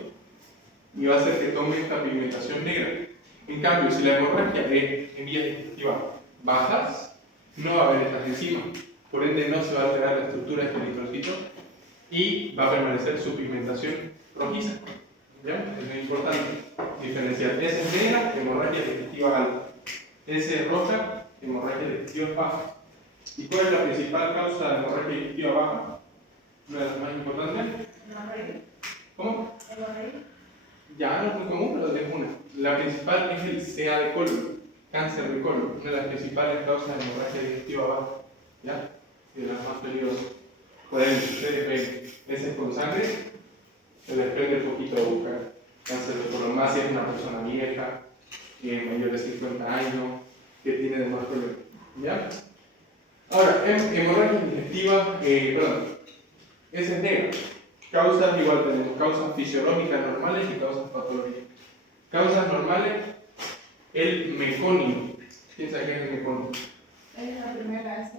y va a hacer que tome esta pigmentación negra. En cambio, si la hemorragia es en vías digestivas bajas, no va a haber estas enzimas, por ende no se va a alterar la estructura de este eritrocito y va a permanecer su pigmentación rojiza. ¿Ya? Es muy importante diferenciar. S es negra, hemorragia digestiva alta. S es roja, hemorragia digestiva baja. ¿Y cuál es la principal causa de hemorragia digestiva baja? Una de las más importantes. ¿Cómo? Ya no es muy común, pero es una. La principal es el CA de colon, cáncer de colon, una de las principales causas de hemorragia digestiva baja. ¿Ya? Y de las más peligrosas. Por ejemplo, ustedes ven heces con sangre, se les prende el foquito de buscar cáncer de colon, más si es una persona vieja, mayor de 50 años, que tiene demás problemas. ¿Ya? Ahora, hemorragia digestiva, esa es negra. Causas, igual tenemos causas fisiológicas normales y causas patológicas. Causas normales, el meconio. ¿Quién sabe qué es el meconio? Es la primera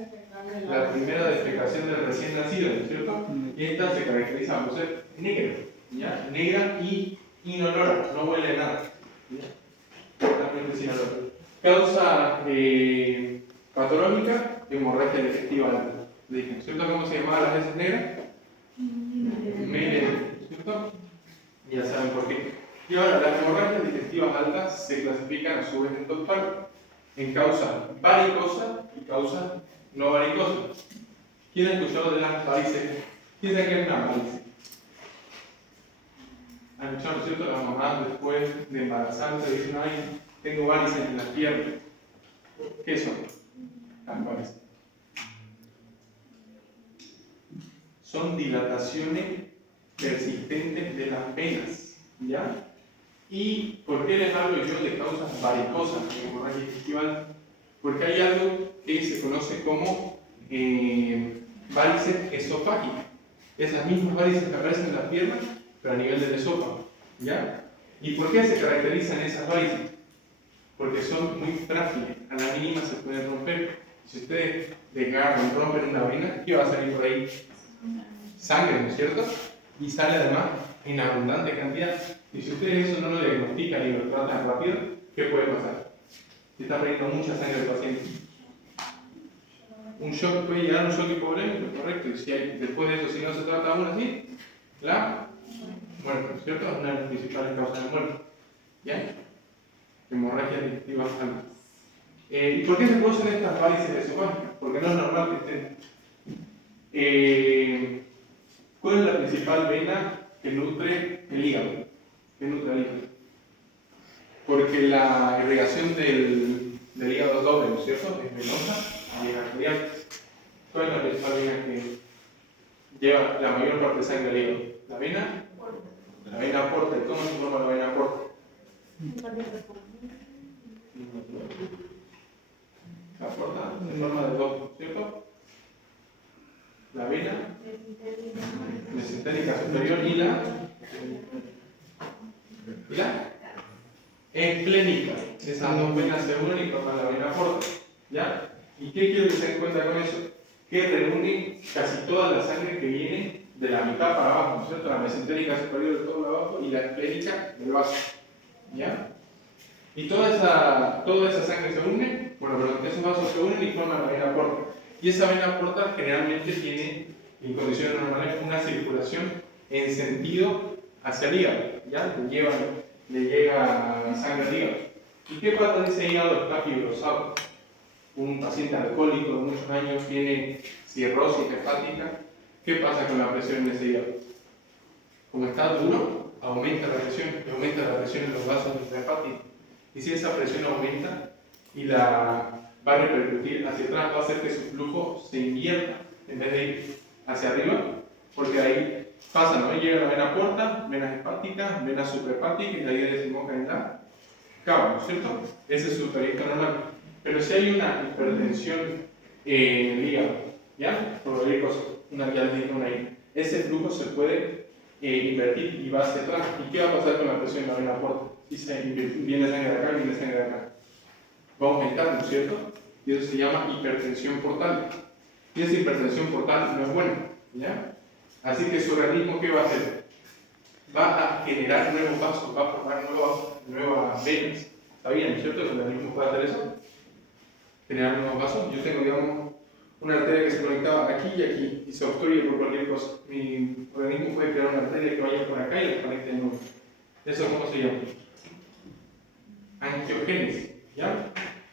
La primera defecación del recién nacido, ¿no es cierto? Y esta se caracteriza por ser negra, ¿ya? Negra y inolora, no huele a nada. ¿Ya? Totalmente sin olor. Causa patológica, hemorragia digestiva alta. ¿No es cierto cómo se llamaba las heces negras? Melena, ¿cierto? Ya saben por qué. Y ahora, las hemorragias digestivas altas se clasifican a su vez en dos partes, en causa varicosa y causa no varicosa. ¿Quién ha escuchado de las varices? ¿Quién sabe qué es una varice? ¿Han escuchado, no es cierto? Las mamás después de embarazarse dicen, ay, tengo varices en las piernas. ¿Qué son las varices? Son dilataciones persistentes de las venas, ¿ya? ¿Y por qué les hablo yo de causas varicosas en hemorragia digestiva? Porque hay algo que se conoce como varices esofágicas. Esas mismas varices que aparecen en las piernas, pero a nivel del esófago, ¿ya? ¿Y por qué se caracterizan esas varices? Porque son muy frágiles, a la mínima se pueden romper. Si ustedes desgarran, rompen una vena, ¿qué va a salir por ahí? Sangre, ¿no es cierto? Y sale además en abundante cantidad. Y si ustedes eso no lo diagnostican y lo tratan rápido, ¿qué puede pasar? Si está perdiendo mucha sangre del paciente. Un shock puede llegar a un shock hipovolémico, correcto. Y si hay, después de eso, si no se trata aún así, la muerte, ¿no es cierto? Es una de las principales causas de muerte. ¿Ya? Hemorragia digestiva alta. ¿Y por qué se producen estas varices esofágicas? Porque no es normal que estén. ¿Cuál es la principal vena que nutre el hígado? Que nutre el hígado. Porque la irrigación del hígado es doble, ¿no es cierto? Es venosa y es arterial. ¿Cuál es la principal vena que lleva la mayor parte de sangre al hígado? La vena porta. ¿Y cómo se forma la vena porta? La porta se forma de dos, ¿cierto? La vena mesentérica superior y la esplénica. Esas dos venas se unen y forman la vena porta. ¿Ya? ¿Y qué quiero que se den cuenta con eso? Que reúnen casi toda la sangre que viene de la mitad para abajo, ¿no es cierto? La mesentérica superior de todo abajo y la esplénica del vaso. ¿Ya? Y toda esa sangre se une, esos vasos se unen y forman la vena porta. Y esa vena porta generalmente tiene, en condiciones normales, una circulación en sentido hacia el hígado, ¿ya? Le llega sangre al hígado. ¿Y qué pasa de ese hígado? Está fibrosado. Un paciente alcohólico de muchos años tiene cirrosis hepática. ¿Qué pasa con la presión en ese hígado? Como está duro, aumenta la presión en los vasos intrahepáticos. Y si esa presión aumenta y la va a repercutir hacia atrás, va a hacer que su flujo se invierta en vez de ir hacia arriba, porque ahí pasa, ¿no? Llega la vena porta, venas hepáticas, venas suprahepáticas y ahí desemboca en la cava, ¿no es cierto? Ese es su trayecto normal. Pero si hay una hipertensión en el hígado, ¿ya? Por cualquier cosa, ya les dije una ahí, ese flujo se puede invertir y va hacia atrás. ¿Y qué va a pasar con la presión en la vena porta? Si viene sangre de acá, viene sangre de acá. Va a aumentar, ¿no es cierto? Y eso se llama hipertensión portal. Y esa hipertensión portal no es buena, ¿ya? Así que su organismo, ¿qué va a hacer? Va a generar nuevos vasos, va a formar nuevas venas. ¿Sabían, no es cierto? Que el organismo puede hacer eso. Generar nuevos vasos. Yo tengo, digamos, una arteria que se conectaba aquí y aquí y se obstruye por cualquier cosa. Mi organismo puede crear una arteria que vaya por acá y la conecte de nuevo. ¿Eso cómo se llama? Angiogénesis, ¿ya?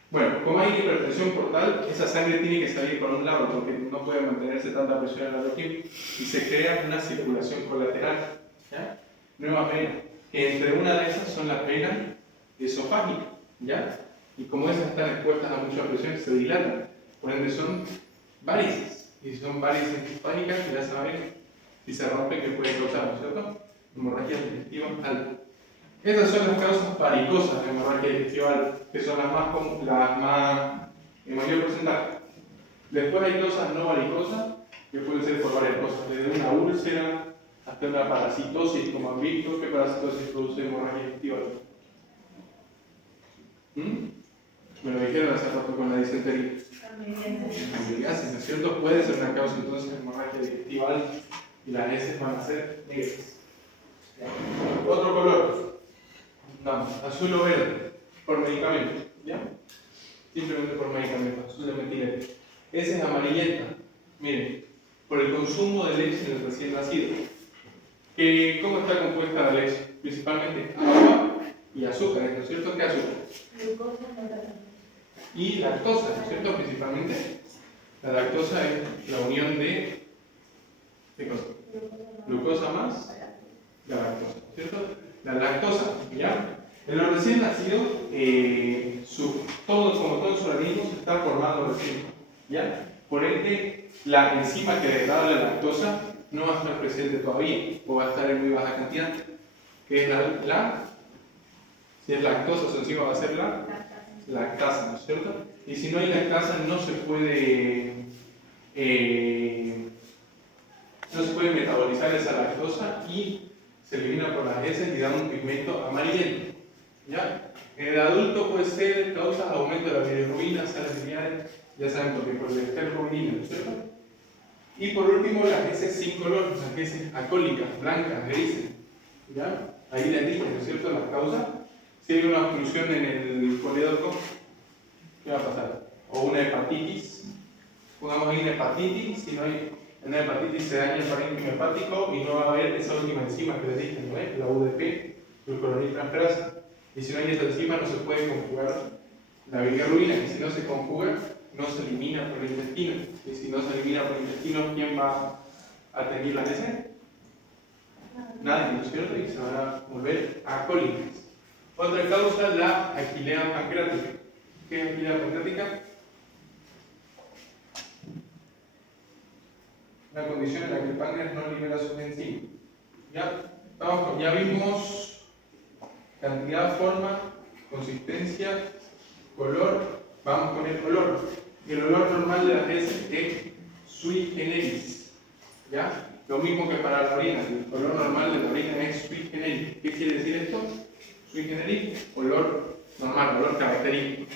Bueno, como hay hipertensión portal, esa sangre tiene que salir por un lado porque no puede mantenerse tanta presión en el adoquín y se crea una circulación colateral, ¿ya? Nuevas venas, que entre una de esas son las venas esofágicas, ¿ya? Y como esas están expuestas a mucha presión, se dilatan, por ende son varices, y son varices esofágicas que ya saben, si se rompen, que pueden causar, ¿no es cierto? Hemorragia digestiva alta. Estas son las causas varicosas de hemorragia digestiva alta, que son las más en mayor porcentaje. Después hay causas no varicosas, que pueden ser por varias cosas, desde una úlcera hasta una parasitosis, como han visto. ¿Qué parasitosis produce hemorragia digestiva alta? Me lo dijeron hace rato con la disentería. Amiliasis, ¿no es cierto? Puede ser una causa entonces de hemorragia digestiva alta y las heces van a ser negras. Otro color. No, azul o verde, por medicamento, ¿ya? Simplemente por medicamento, azul de metileno. Esa es amarillenta, miren, por el consumo de leche en el recién nacido. ¿Cómo está compuesta la leche? Principalmente agua y azúcar, ¿no es cierto? ¿Qué azúcar? Y lactosa, ¿no es cierto? Principalmente. La lactosa es la unión de ¿qué cosa? Glucosa más la lactosa, ¿no es cierto? La lactosa, ¿ya? En los recién nacidos, como todo su organismo se está formando recién, ¿ya? Por ende, la enzima que degrada la lactosa no va a estar presente todavía, o va a estar en muy baja cantidad, que es si es lactosa, su enzima va a ser la lactasa, ¿no es cierto? Y si no hay lactasa, no se puede no se puede metabolizar esa lactosa y se elimina por las heces y da un pigmento amarillento. ¿Ya? En el adulto puede ser causa de aumento de la bilirrubina, sales biliares, ya saben por qué, por el estercobilina, ¿no es cierto? Y por último, las heces sin color, las heces alcohólicas, blancas, grises. ¿Ya? Ahí les dije, ¿no es cierto?, las causas. Si hay una obstrucción en el coledoco, ¿qué va a pasar? O una hepatitis, pongamos ahí una hepatitis, si no hay una hepatitis se daña el parénquima hepático y no va a haber esa última enzima que les dije, ¿no es? La UDP, glucuroniltransferasa. Y si no hay esa enzima no se puede conjugar la bilirrubina, y si no se conjuga, no se elimina por el intestino. Y si no se elimina por el intestino, ¿quién va a tener las heces? Nadie, ¿no es cierto? Y se van a volver alcohólicas. Otra causa, la aquilea pancreática. ¿Qué es aquilea pancreática? Una condición en la que el páncreas no libera sus enzimas. Ya vimos cantidad, forma, consistencia, color. Vamos con el olor. Y el olor normal de las heces es sui generis. ¿Ya? Lo mismo que para la orina. El olor normal de la orina es sui generis. ¿Qué quiere decir esto? Sui generis, olor normal, olor característico.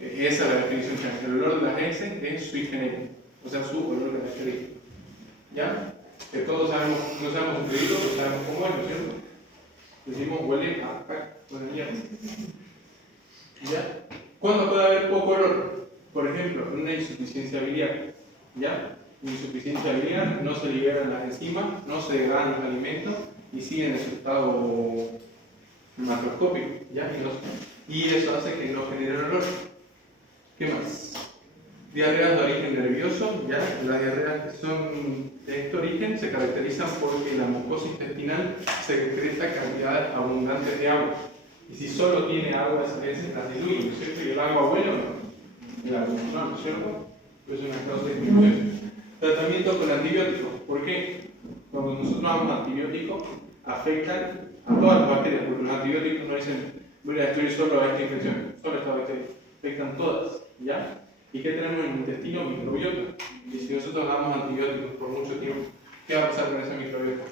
Esa es la definición general. El olor de las heces es sui generis. O sea, su olor característico. ¿Ya? Que todos sabemos, no sabemos un pedido, pero sabemos cómo es, ¿no es cierto? Decimos huele a caca, huele a mierda. ¿Ya? ¿Cuándo puede haber poco olor? Por ejemplo, una insuficiencia biliar. ¿Ya? Insuficiencia biliar, no se liberan las enzimas, no se degradan los alimentos y siguen en su estado macroscópico. ¿Ya? Y eso hace que no genere olor. ¿Qué más? Diarreas de origen nervioso, ¿ya? Las diarreas que son de este origen se caracterizan porque en la mucosa intestinal se secreta cantidades abundantes de agua. Y si solo tiene agua, esas veces las diluye, ¿no es cierto? ¿Y el agua huele o no? El agua no, ¿no es cierto? Pues es una causa de disminución. Tratamiento con antibióticos. ¿Por qué? Cuando nosotros damos antibióticos, afectan a todas las bacterias, porque los antibióticos no dicen, voy a destruir solo a esta infección, solo a esta bacteria. Afectan todas, ¿ya? ¿Y qué tenemos en el intestino? Microbiota. Y si nosotros damos antibióticos por mucho tiempo, ¿qué va a pasar con esa microbiota?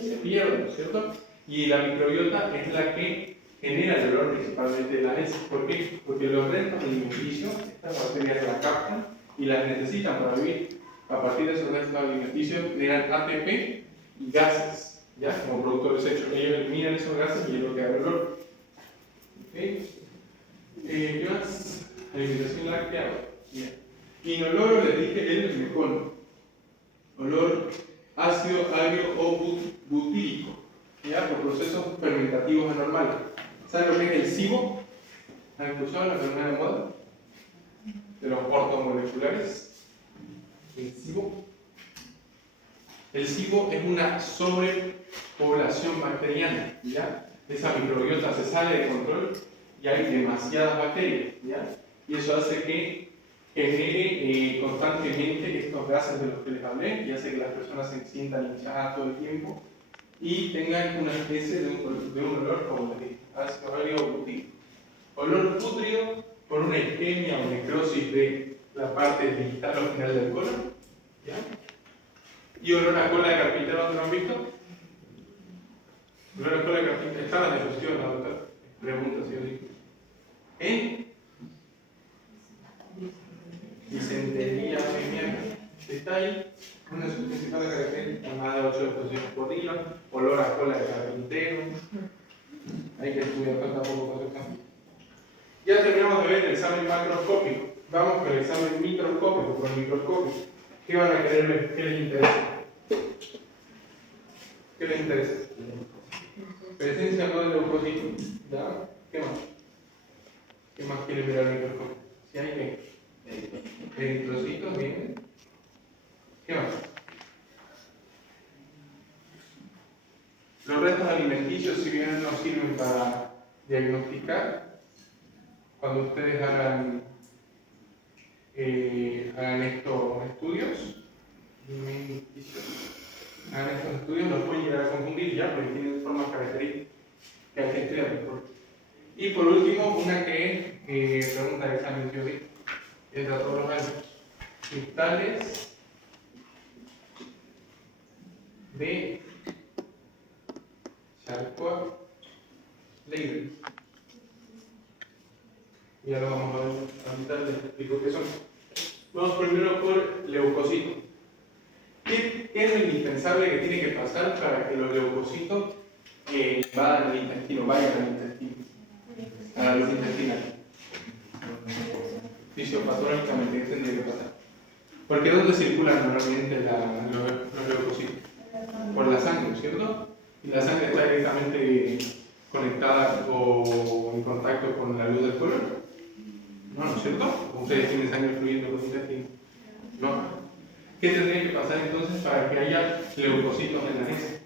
Se pierde, ¿no es cierto? Y la microbiota es la que genera el olor principalmente de las heces. ¿Por qué? Porque los restos alimenticios, estas bacterias las captan y las necesitan para vivir. A partir de esos restos alimenticios generan ATP y gases, ¿ya? Como producto de desecho. Ellos eliminan esos gases y es lo que da el olor. ¿Okay? ¿Qué más? Alimentación láctea. Bien. Inoloro les dije el mecón. Olor ácido, agrio o butírico. ¿Ya? Por procesos fermentativos anormales. ¿Saben lo que es el SIBO? ¿Han escuchado la enfermedad de moda? De los ortomoleculares. El SIBO. El SIBO es una sobrepoblación bacteriana. ¿Ya? Esa microbiota se sale de control y hay demasiadas bacterias. ¿Ya? Y eso hace que genere constantemente estos gases de los que les hablé y hace que las personas se sientan hinchadas todo el tiempo y tengan una especie de un olor, como les dije, ácido agrio butírico. Olor pútrido por una isquemia o necrosis de la parte digital o final del colon. ¿Ya? Y olor a cola de carpintero, ¿no lo han visto? Olor a cola de carpintero. Está la difusión, la doctora. Pregunta si yo digo. Disentería, está ahí, una de sus principales características, más de 8 exposiciones por día, olor a cola de carpintero, hay que estudiar tampoco con eso. Ya terminamos de ver el examen macroscópico, vamos con el examen microscópico, por el microscopio. ¿Qué van a querer ver? ¿Qué les interesa? ¿Qué les interesa? Presencia no de leucocitos, ¿ya? ¿Qué más? ¿Qué más quieren ver al microscopio? Si hay que eritrocitos, bien. ¿Qué más? Los restos alimenticios, si bien nos sirven para diagnosticar, cuando ustedes hagan estos estudios, los pueden llegar a confundir ya, porque tienen formas características que hay que estudiar mejor. Y por último, una que pregunta de examen teórico. Entra todos los años. Cristales de Charcot-Leyden. Y ahora vamos a ver, ahorita les explico qué son. Vamos primero por leucocitos. ¿Qué es lo indispensable que tiene que pasar para que los leucocitos vayan al intestino, a la luz intestinal? Fisiopatológicamente, ¿qué tendría que pasar? Porque ¿dónde circulan normalmente los leucocitos? Por la sangre, ¿cierto? Y la sangre está directamente conectada o en contacto con la luz del color. ¿No es cierto? Ustedes tienen sangre fluyendo por el intestino. ¿No? ¿Qué tendría que pasar entonces para que haya leucocitos en la heces?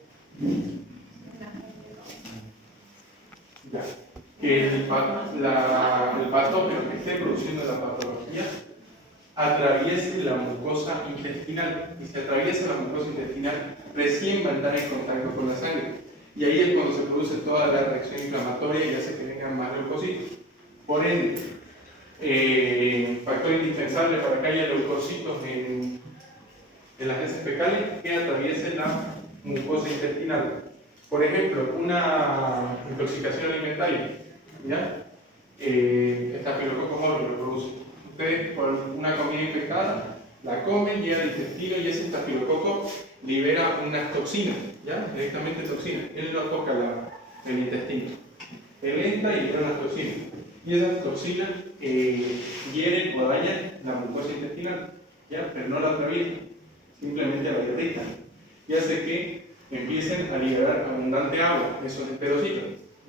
Ya. Que el patógeno que esté produciendo la patología atraviese la mucosa intestinal. Y si atraviesa la mucosa intestinal, recién va a entrar en contacto con la sangre. Y ahí es cuando se produce toda la reacción inflamatoria y hace que vengan más leucocitos. Por ende, factor indispensable para que haya leucocitos en las heces fecales que atraviese la mucosa intestinal. Por ejemplo, una intoxicación alimentaria, ¿ya? Estafilococcus aureus lo produce. Ustedes por una comida infectada la comen, llega al intestino y ese estafilococo libera unas toxinas, ¿ya? Directamente toxinas. Él no toca el intestino. Él entra y libera unas toxinas. Y esas toxinas hieren o dañan la mucosa intestinal, ¿ya? Pero no la atraviesan. Simplemente la irritan y hace que empiecen a liberar abundante agua, esos esperocitos,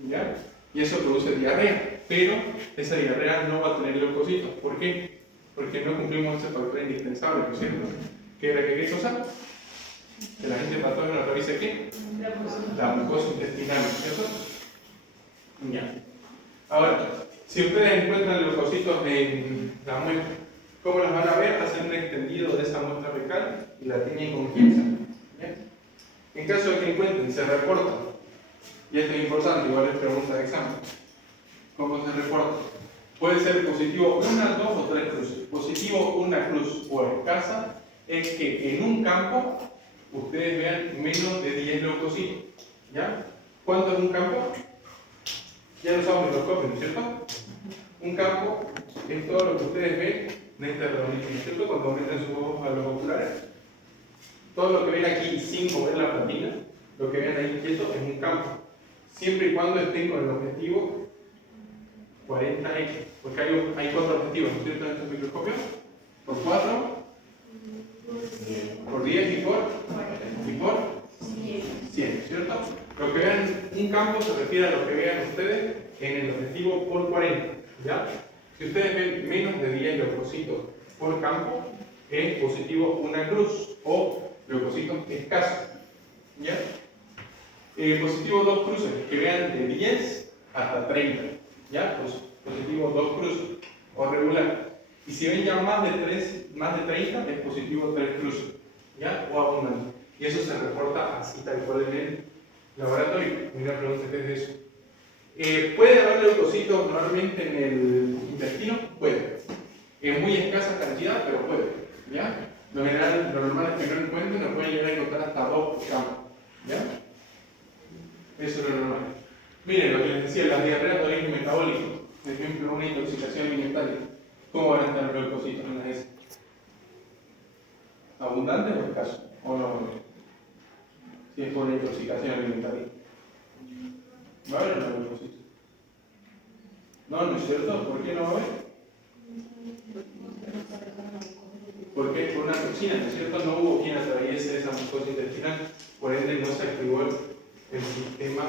¿ya? Y eso produce diarrea, pero esa diarrea no va a tener leucocitos. ¿Por qué? Porque no cumplimos ese factor indispensable, ¿no es cierto? ¿Qué era qué cosa? Que la gente patógena atraviese ¿qué? La mucosa intestinal, ¿cierto? Ya. Ahora, si ustedes encuentran leucocitos en la muestra, ¿cómo las van a ver? Hacen un extendido de esa muestra fecal y la tienen con pinza. En caso de que encuentren, se reporta. Y esto es importante, igual es pregunta de examen. ¿Cómo se reporta? Puede ser positivo una, dos o tres cruces. Positivo una cruz o escasa es que en un campo ustedes vean menos de 10 leucocitos. ¿Ya? ¿Cuánto es un campo? Ya lo usamos microscopio, ¿no es cierto? Un campo es todo lo que ustedes ven en este redondito, ¿no es cierto? Cuando meten sus ojos a los oculares. Todo lo que ven aquí sin mover la platina, lo que ven ahí quieto es un campo. Siempre y cuando estén con el objetivo 40x, porque hay 4 objetivos, ¿no es cierto? En estos microscopios. Por 4, por 10 y por 100, ¿cierto? Lo que vean un campo se refiere a lo que vean ustedes en el objetivo por 40, ¿ya? Si ustedes ven menos de 10 leucocitos por campo, es positivo una cruz o leucocitos escasos, ¿ya? Positivo 2 cruces, que vean de 10 hasta 30, ¿ya? Pues, positivo 2 cruces o regular. Y si ven ya más de 30, es positivo 3 cruces, ¿ya? O abundante. Y eso se reporta así tal cual en el laboratorio. Una pregunta, ¿qué es eso? ¿Puede haber leucocitos normalmente en el intestino? Puede. En muy escasa cantidad, pero puede, ¿ya? Lo general, lo normal es que no encuentren, lo pueden llegar a encontrar hasta 2 por campo, ¿ya? Eso es lo normal. Miren, lo que les decía, las diarreas de origen metabólico, por ejemplo, una intoxicación alimentaria. ¿Cómo van a estar los leucocitos en las heces? ¿Abundante o escaso? ¿O no? Si es por una intoxicación alimentaria. ¿Va a haber los leucocitos? No, ¿no es cierto? ¿Por qué no va a haber? Porque es por una toxina, ¿no es cierto? No hubo quien atraviese esa mucosa intestinal, por ende no se activó el sistema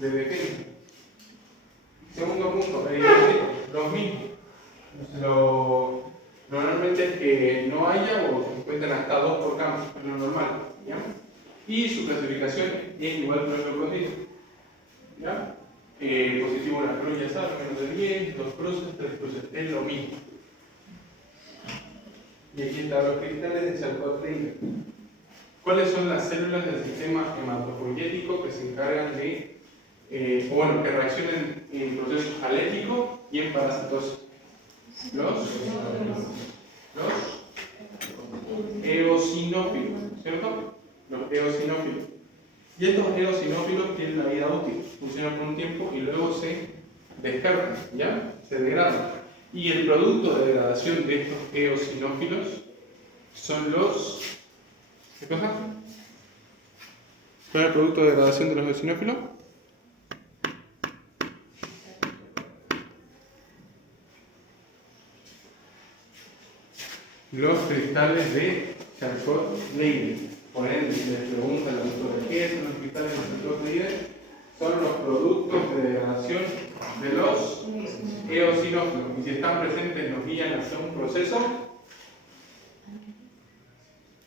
de defensa. Segundo punto, los mismos. Normalmente es que no haya o se encuentran hasta 2 por campo, es lo normal, ¿ya? Y su clasificación es igual que los leucocitos, ¿ya? Positivo una cruz, ya saben, menos de 10, 2 cruces, 3 cruces, es lo mismo. Y aquí están los cristales de Charcot-Leyden. ¿Cuáles son las células del sistema hematopoyético que se encargan de, que reaccionan en procesos alérgicos y en parasitosis? Los eosinófilos, ¿cierto? Los eosinófilos. eosinófilos. Y estos eosinófilos tienen una vida útil, funcionan por un tiempo y luego se descartan, ¿ya? Se degradan. Y el producto de degradación de estos eosinófilos son los... ¿Qué cosa? ¿Cuál es el producto de degradación de los eosinófilos? Los cristales de Charcot-Leyden. Por ende, si les preguntan a la autora qué son los cristales de Charcot-Leyden, son los productos de degradación de los eosinófilos. Y si están presentes, nos guían hacia un proceso.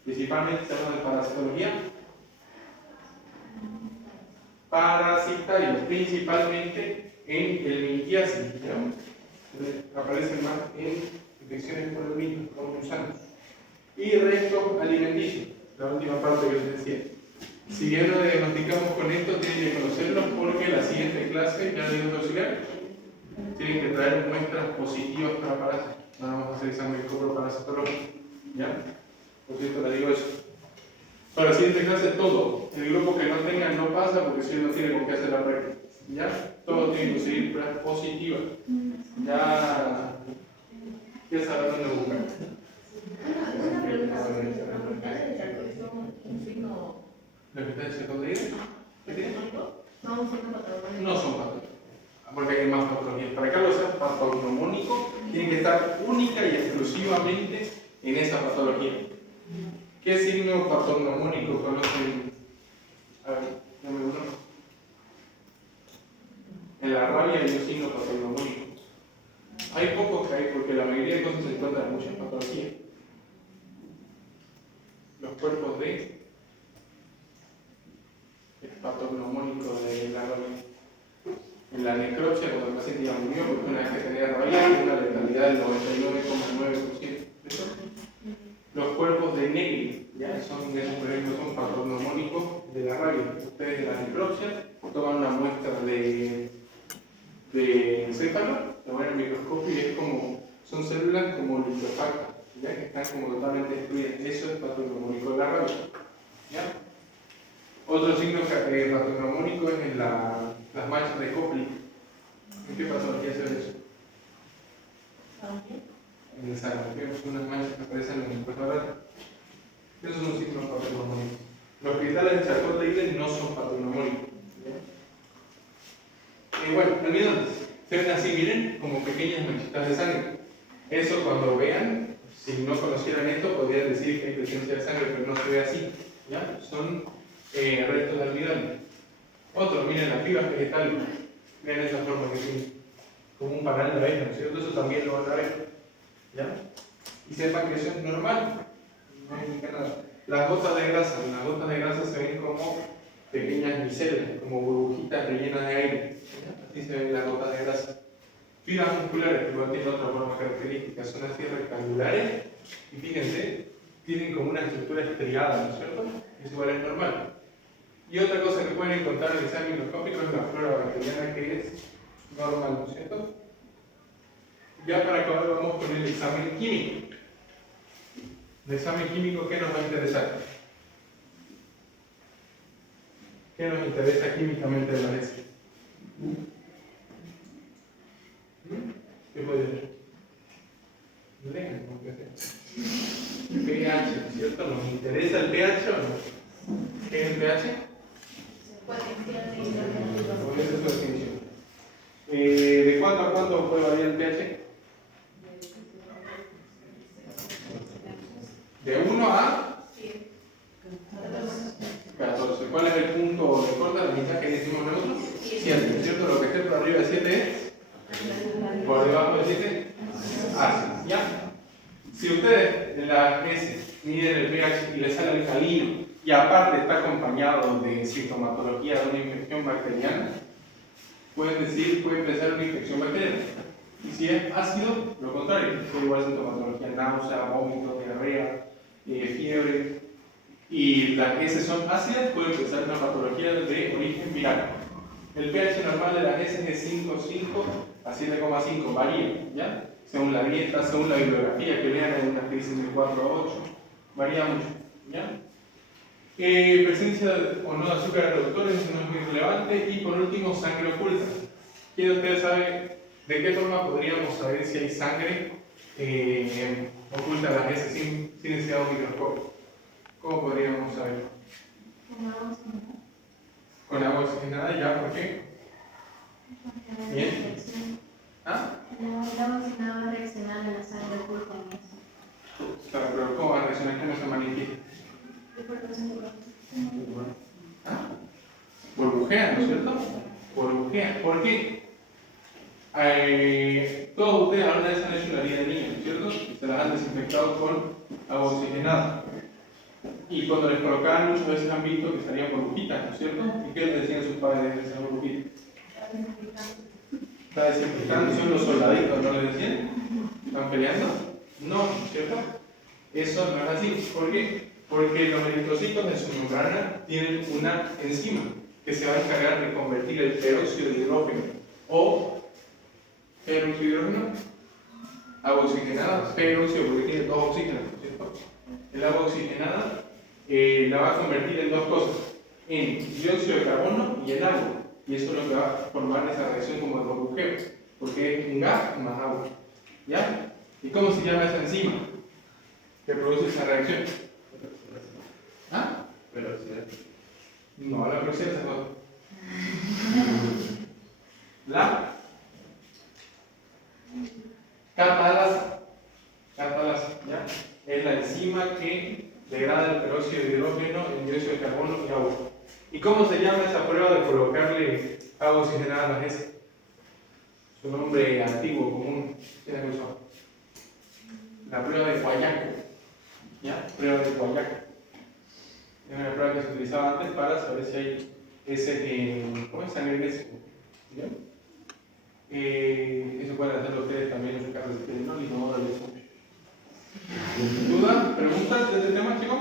Principalmente se habla de parasitología. Parasitario, principalmente en el mitiasis, ¿no? Aparecen más en infecciones por el mismo, por gusanos. Y restos alimenticios, la última parte que les decía. Si bien lo diagnosticamos con esto, tienen que conocerlo porque la siguiente clase, ya de auxiliar, tienen que traer muestras positivas para parásitos. No vamos a hacer examen de cobro parasitológico, ¿ya? Por cierto, le digo eso. Para la siguiente clase, todo. El grupo que no tenga no pasa porque si no tiene con qué hacer la práctica. ¿Ya? Todos tienen que seguir pruebas positivas. Ya saben dónde buscar. Una pregunta sobre los cristales de Charcot son un signo ¿Los cristales de Charcot-Leyden? patológico? ¿Son un signo patológico? No son patológicos. Porque hay más patologías. Para que algo sea patognomónico, tiene que estar única y exclusivamente en esa patología. ¿Qué signo patognomónico conocen? A ver, dame uno. En la rabia hay un signo patognomónico. Hay pocos que hay porque la mayoría de cosas se encuentran en muchas patologías. Los cuerpos de el patognomónico de la rabia. En la necropsia, cuando el paciente ya murió, porque una vez que tenía rabia, tiene una letalidad del 99,9%. Los cuerpos de Negri, ya son, por ejemplo, son patognomónicos de la rabia. Ustedes de la necropsia toman una muestra de encéfalo, lo ven en el microscopio y es como, son células como liposacas, ¿ya? Que están como totalmente destruidas. Eso es patognomónico de la rabia. ¿Ya? Otro signo patognomónico es en las manchas de Koplik. ¿En qué patología se ve eso? En el sarampión, son unas manchas que aparecen en el cuerpo oral. Esos son signos patognomónicos. Los cristales de Charcot-Leyden no son patognomónicos. Bueno, almidones. Se ven así, miren, como pequeñas manchitas de sangre. Eso cuando vean, si no conocieran esto, podrían decir que hay presencia de sangre, pero no se ve así. ¿Ya? Son restos de almidones. Otro, miren las fibras vegetales. Vean esa forma que tiene. Como un panal de abeja, ¿no es cierto? Eso también lo van a ver. ¿Ya? Y sepan que eso es normal. No indica nada. Las gotas de grasa se ven como pequeñas micelas, como burbujitas rellenas de aire. ¿Ya? Así se ven las gotas de grasa. Fibras musculares, que igual tienen otra forma característica, son así rectangulares y fíjense, tienen como una estructura estriada, ¿no es cierto? Eso igual es normal. Y otra cosa que pueden encontrar en el examen microscópico es la flora bacteriana, que es normal, ¿no es cierto? Ya para acabar vamos con el examen químico. El examen químico, ¿qué nos va a interesar? ¿Qué nos interesa químicamente de la heces? ¿Qué puede ser? Lean, pH, ¿cierto? ¿Nos interesa el pH o no? ¿Qué es el pH? ¿Cuál es su definición? ¿De cuándo a cuándo puede variar el pH? De 1 a 14. ¿Cuál es el punto de corta? La mitad que decimos nosotros? 7, ¿cierto? Lo que esté por arriba de 7 es por debajo de 7 ácido. ¿Ya? Si ustedes en la S miden el pH y les sale alcalino y aparte está acompañado de sintomatología de una infección bacteriana, pueden pensar en una infección bacteriana. Y si es ácido, lo contrario, puede igual sintomatología, náusea, vómito, diarrea, fiebre. Y las S son ácidas, pueden pensar en una patología de origen viral. El pH normal de las S es de 5,5 a 7,5, varía, ¿ya? Según la dieta, según la bibliografía que lean, hay unas que dicen de 4 a 8, varía mucho, ¿ya? Presencia o no de azúcares reductores, eso no es muy relevante. Y por último, sangre oculta. ¿Quién de ustedes sabe de qué forma podríamos saber si hay sangre oculta en las heces sin necesidad de un microscopio? ¿Cómo podríamos saberlo? Con agua oxigenada, ¿ya? ¿Por qué? Bien. ¿Ah? El agua oxigenada va a reaccionar a la sangre oculta en eso. Claro, pero ¿cómo va a reaccionar? ¿Cómo se manifiesta? ¿Ah? Burbujea, ¿no es cierto? Burbujea. ¿Por qué? Todos ustedes alguna vez han hecho una herida de niño, ¿no es cierto? Y se las han desinfectado con agua oxigenada. Y cuando les colocaban, muchas veces han visto que salían burbujitas, ¿no es cierto? ¿Y qué les decían sus padres de esas burbujitas? Está desinfectando, son los soldaditos, ¿no les decían? ¿Están peleando? No, ¿no es cierto? Eso no es así. ¿Por qué? Porque los eritrocitos de su membrana tienen una enzima que se va a encargar de convertir el peróxido de hidrógeno o peróxido de hidrógeno, agua oxigenada, peróxido porque tiene dos oxígenos, ¿no es cierto? El agua oxigenada la va a convertir en dos cosas, en dióxido de carbono y en agua. Y eso es lo que va a formar esa reacción como de burbujeo, porque es un gas más agua. ¿Ya? ¿Y cómo se llama esa enzima que produce esa reacción? ¿Ah? Peroxidasa. No, la peroxidasa es otra. La catalasa. Catalasa, ¿ya? Es la enzima que degrada el peróxido de hidrógeno en dióxido de carbono y agua. ¿Y cómo se llama esa prueba de colocarle agua oxigenada a las heces? Su nombre antiguo, común, ¿quién la usó? La prueba de Guayaco. ¿Ya? Prueba de Guayaco. Es una prueba que se utilizaba antes para saber si hay ese, ¿cómo es? Sangre en ese. ¿Bien? Eso pueden hacerlo ustedes también en su casa si quieren, ¿no? Y no ahora les ¿dudas? ¿Preguntas de este tema, chicos?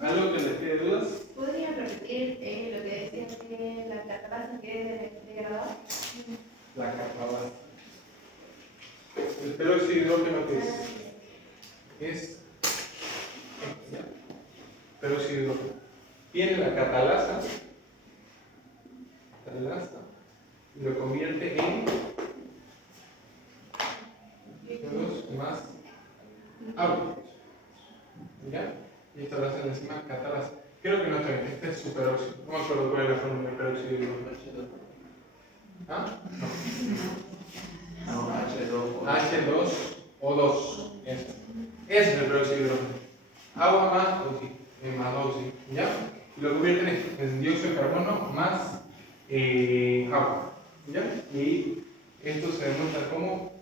¿Algo que les quede dudas? ¿Podría repetir lo que decía que la catalasa que es degradada? La catalasa. ¿El peróxido de hidrógeno qué es? Es peróxido de hidrógeno. Tiene la catalasa y lo convierte en CO2 más agua. ¿Ya? Y esto lo hacen encima catalasa. Creo que no está bien, este es superóxido. No me acuerdo cuál es la fórmula del peróxido de hidrógeno. ¿Ah? No. H2O2. Ese es el peróxido de hidrógeno. Agua más oxígeno, más oxígeno. ¿Ya? Y lo convierten en dióxido de carbono más agua. ¿Ya? Y esto se demuestra como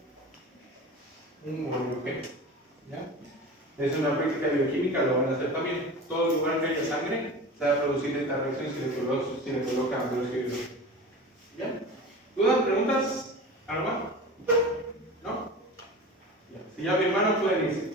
un burbujeo. ¿Ya? Es una práctica bioquímica, lo van a hacer también. Todo lugar que haya sangre se va a producir esta reacción si le colocan dióxido de hidrógeno. ¿Ya? ¿Dudas? ¿Preguntas? ¿Algo más? ¿No? Ya. Si ya mi hermano pueden irse.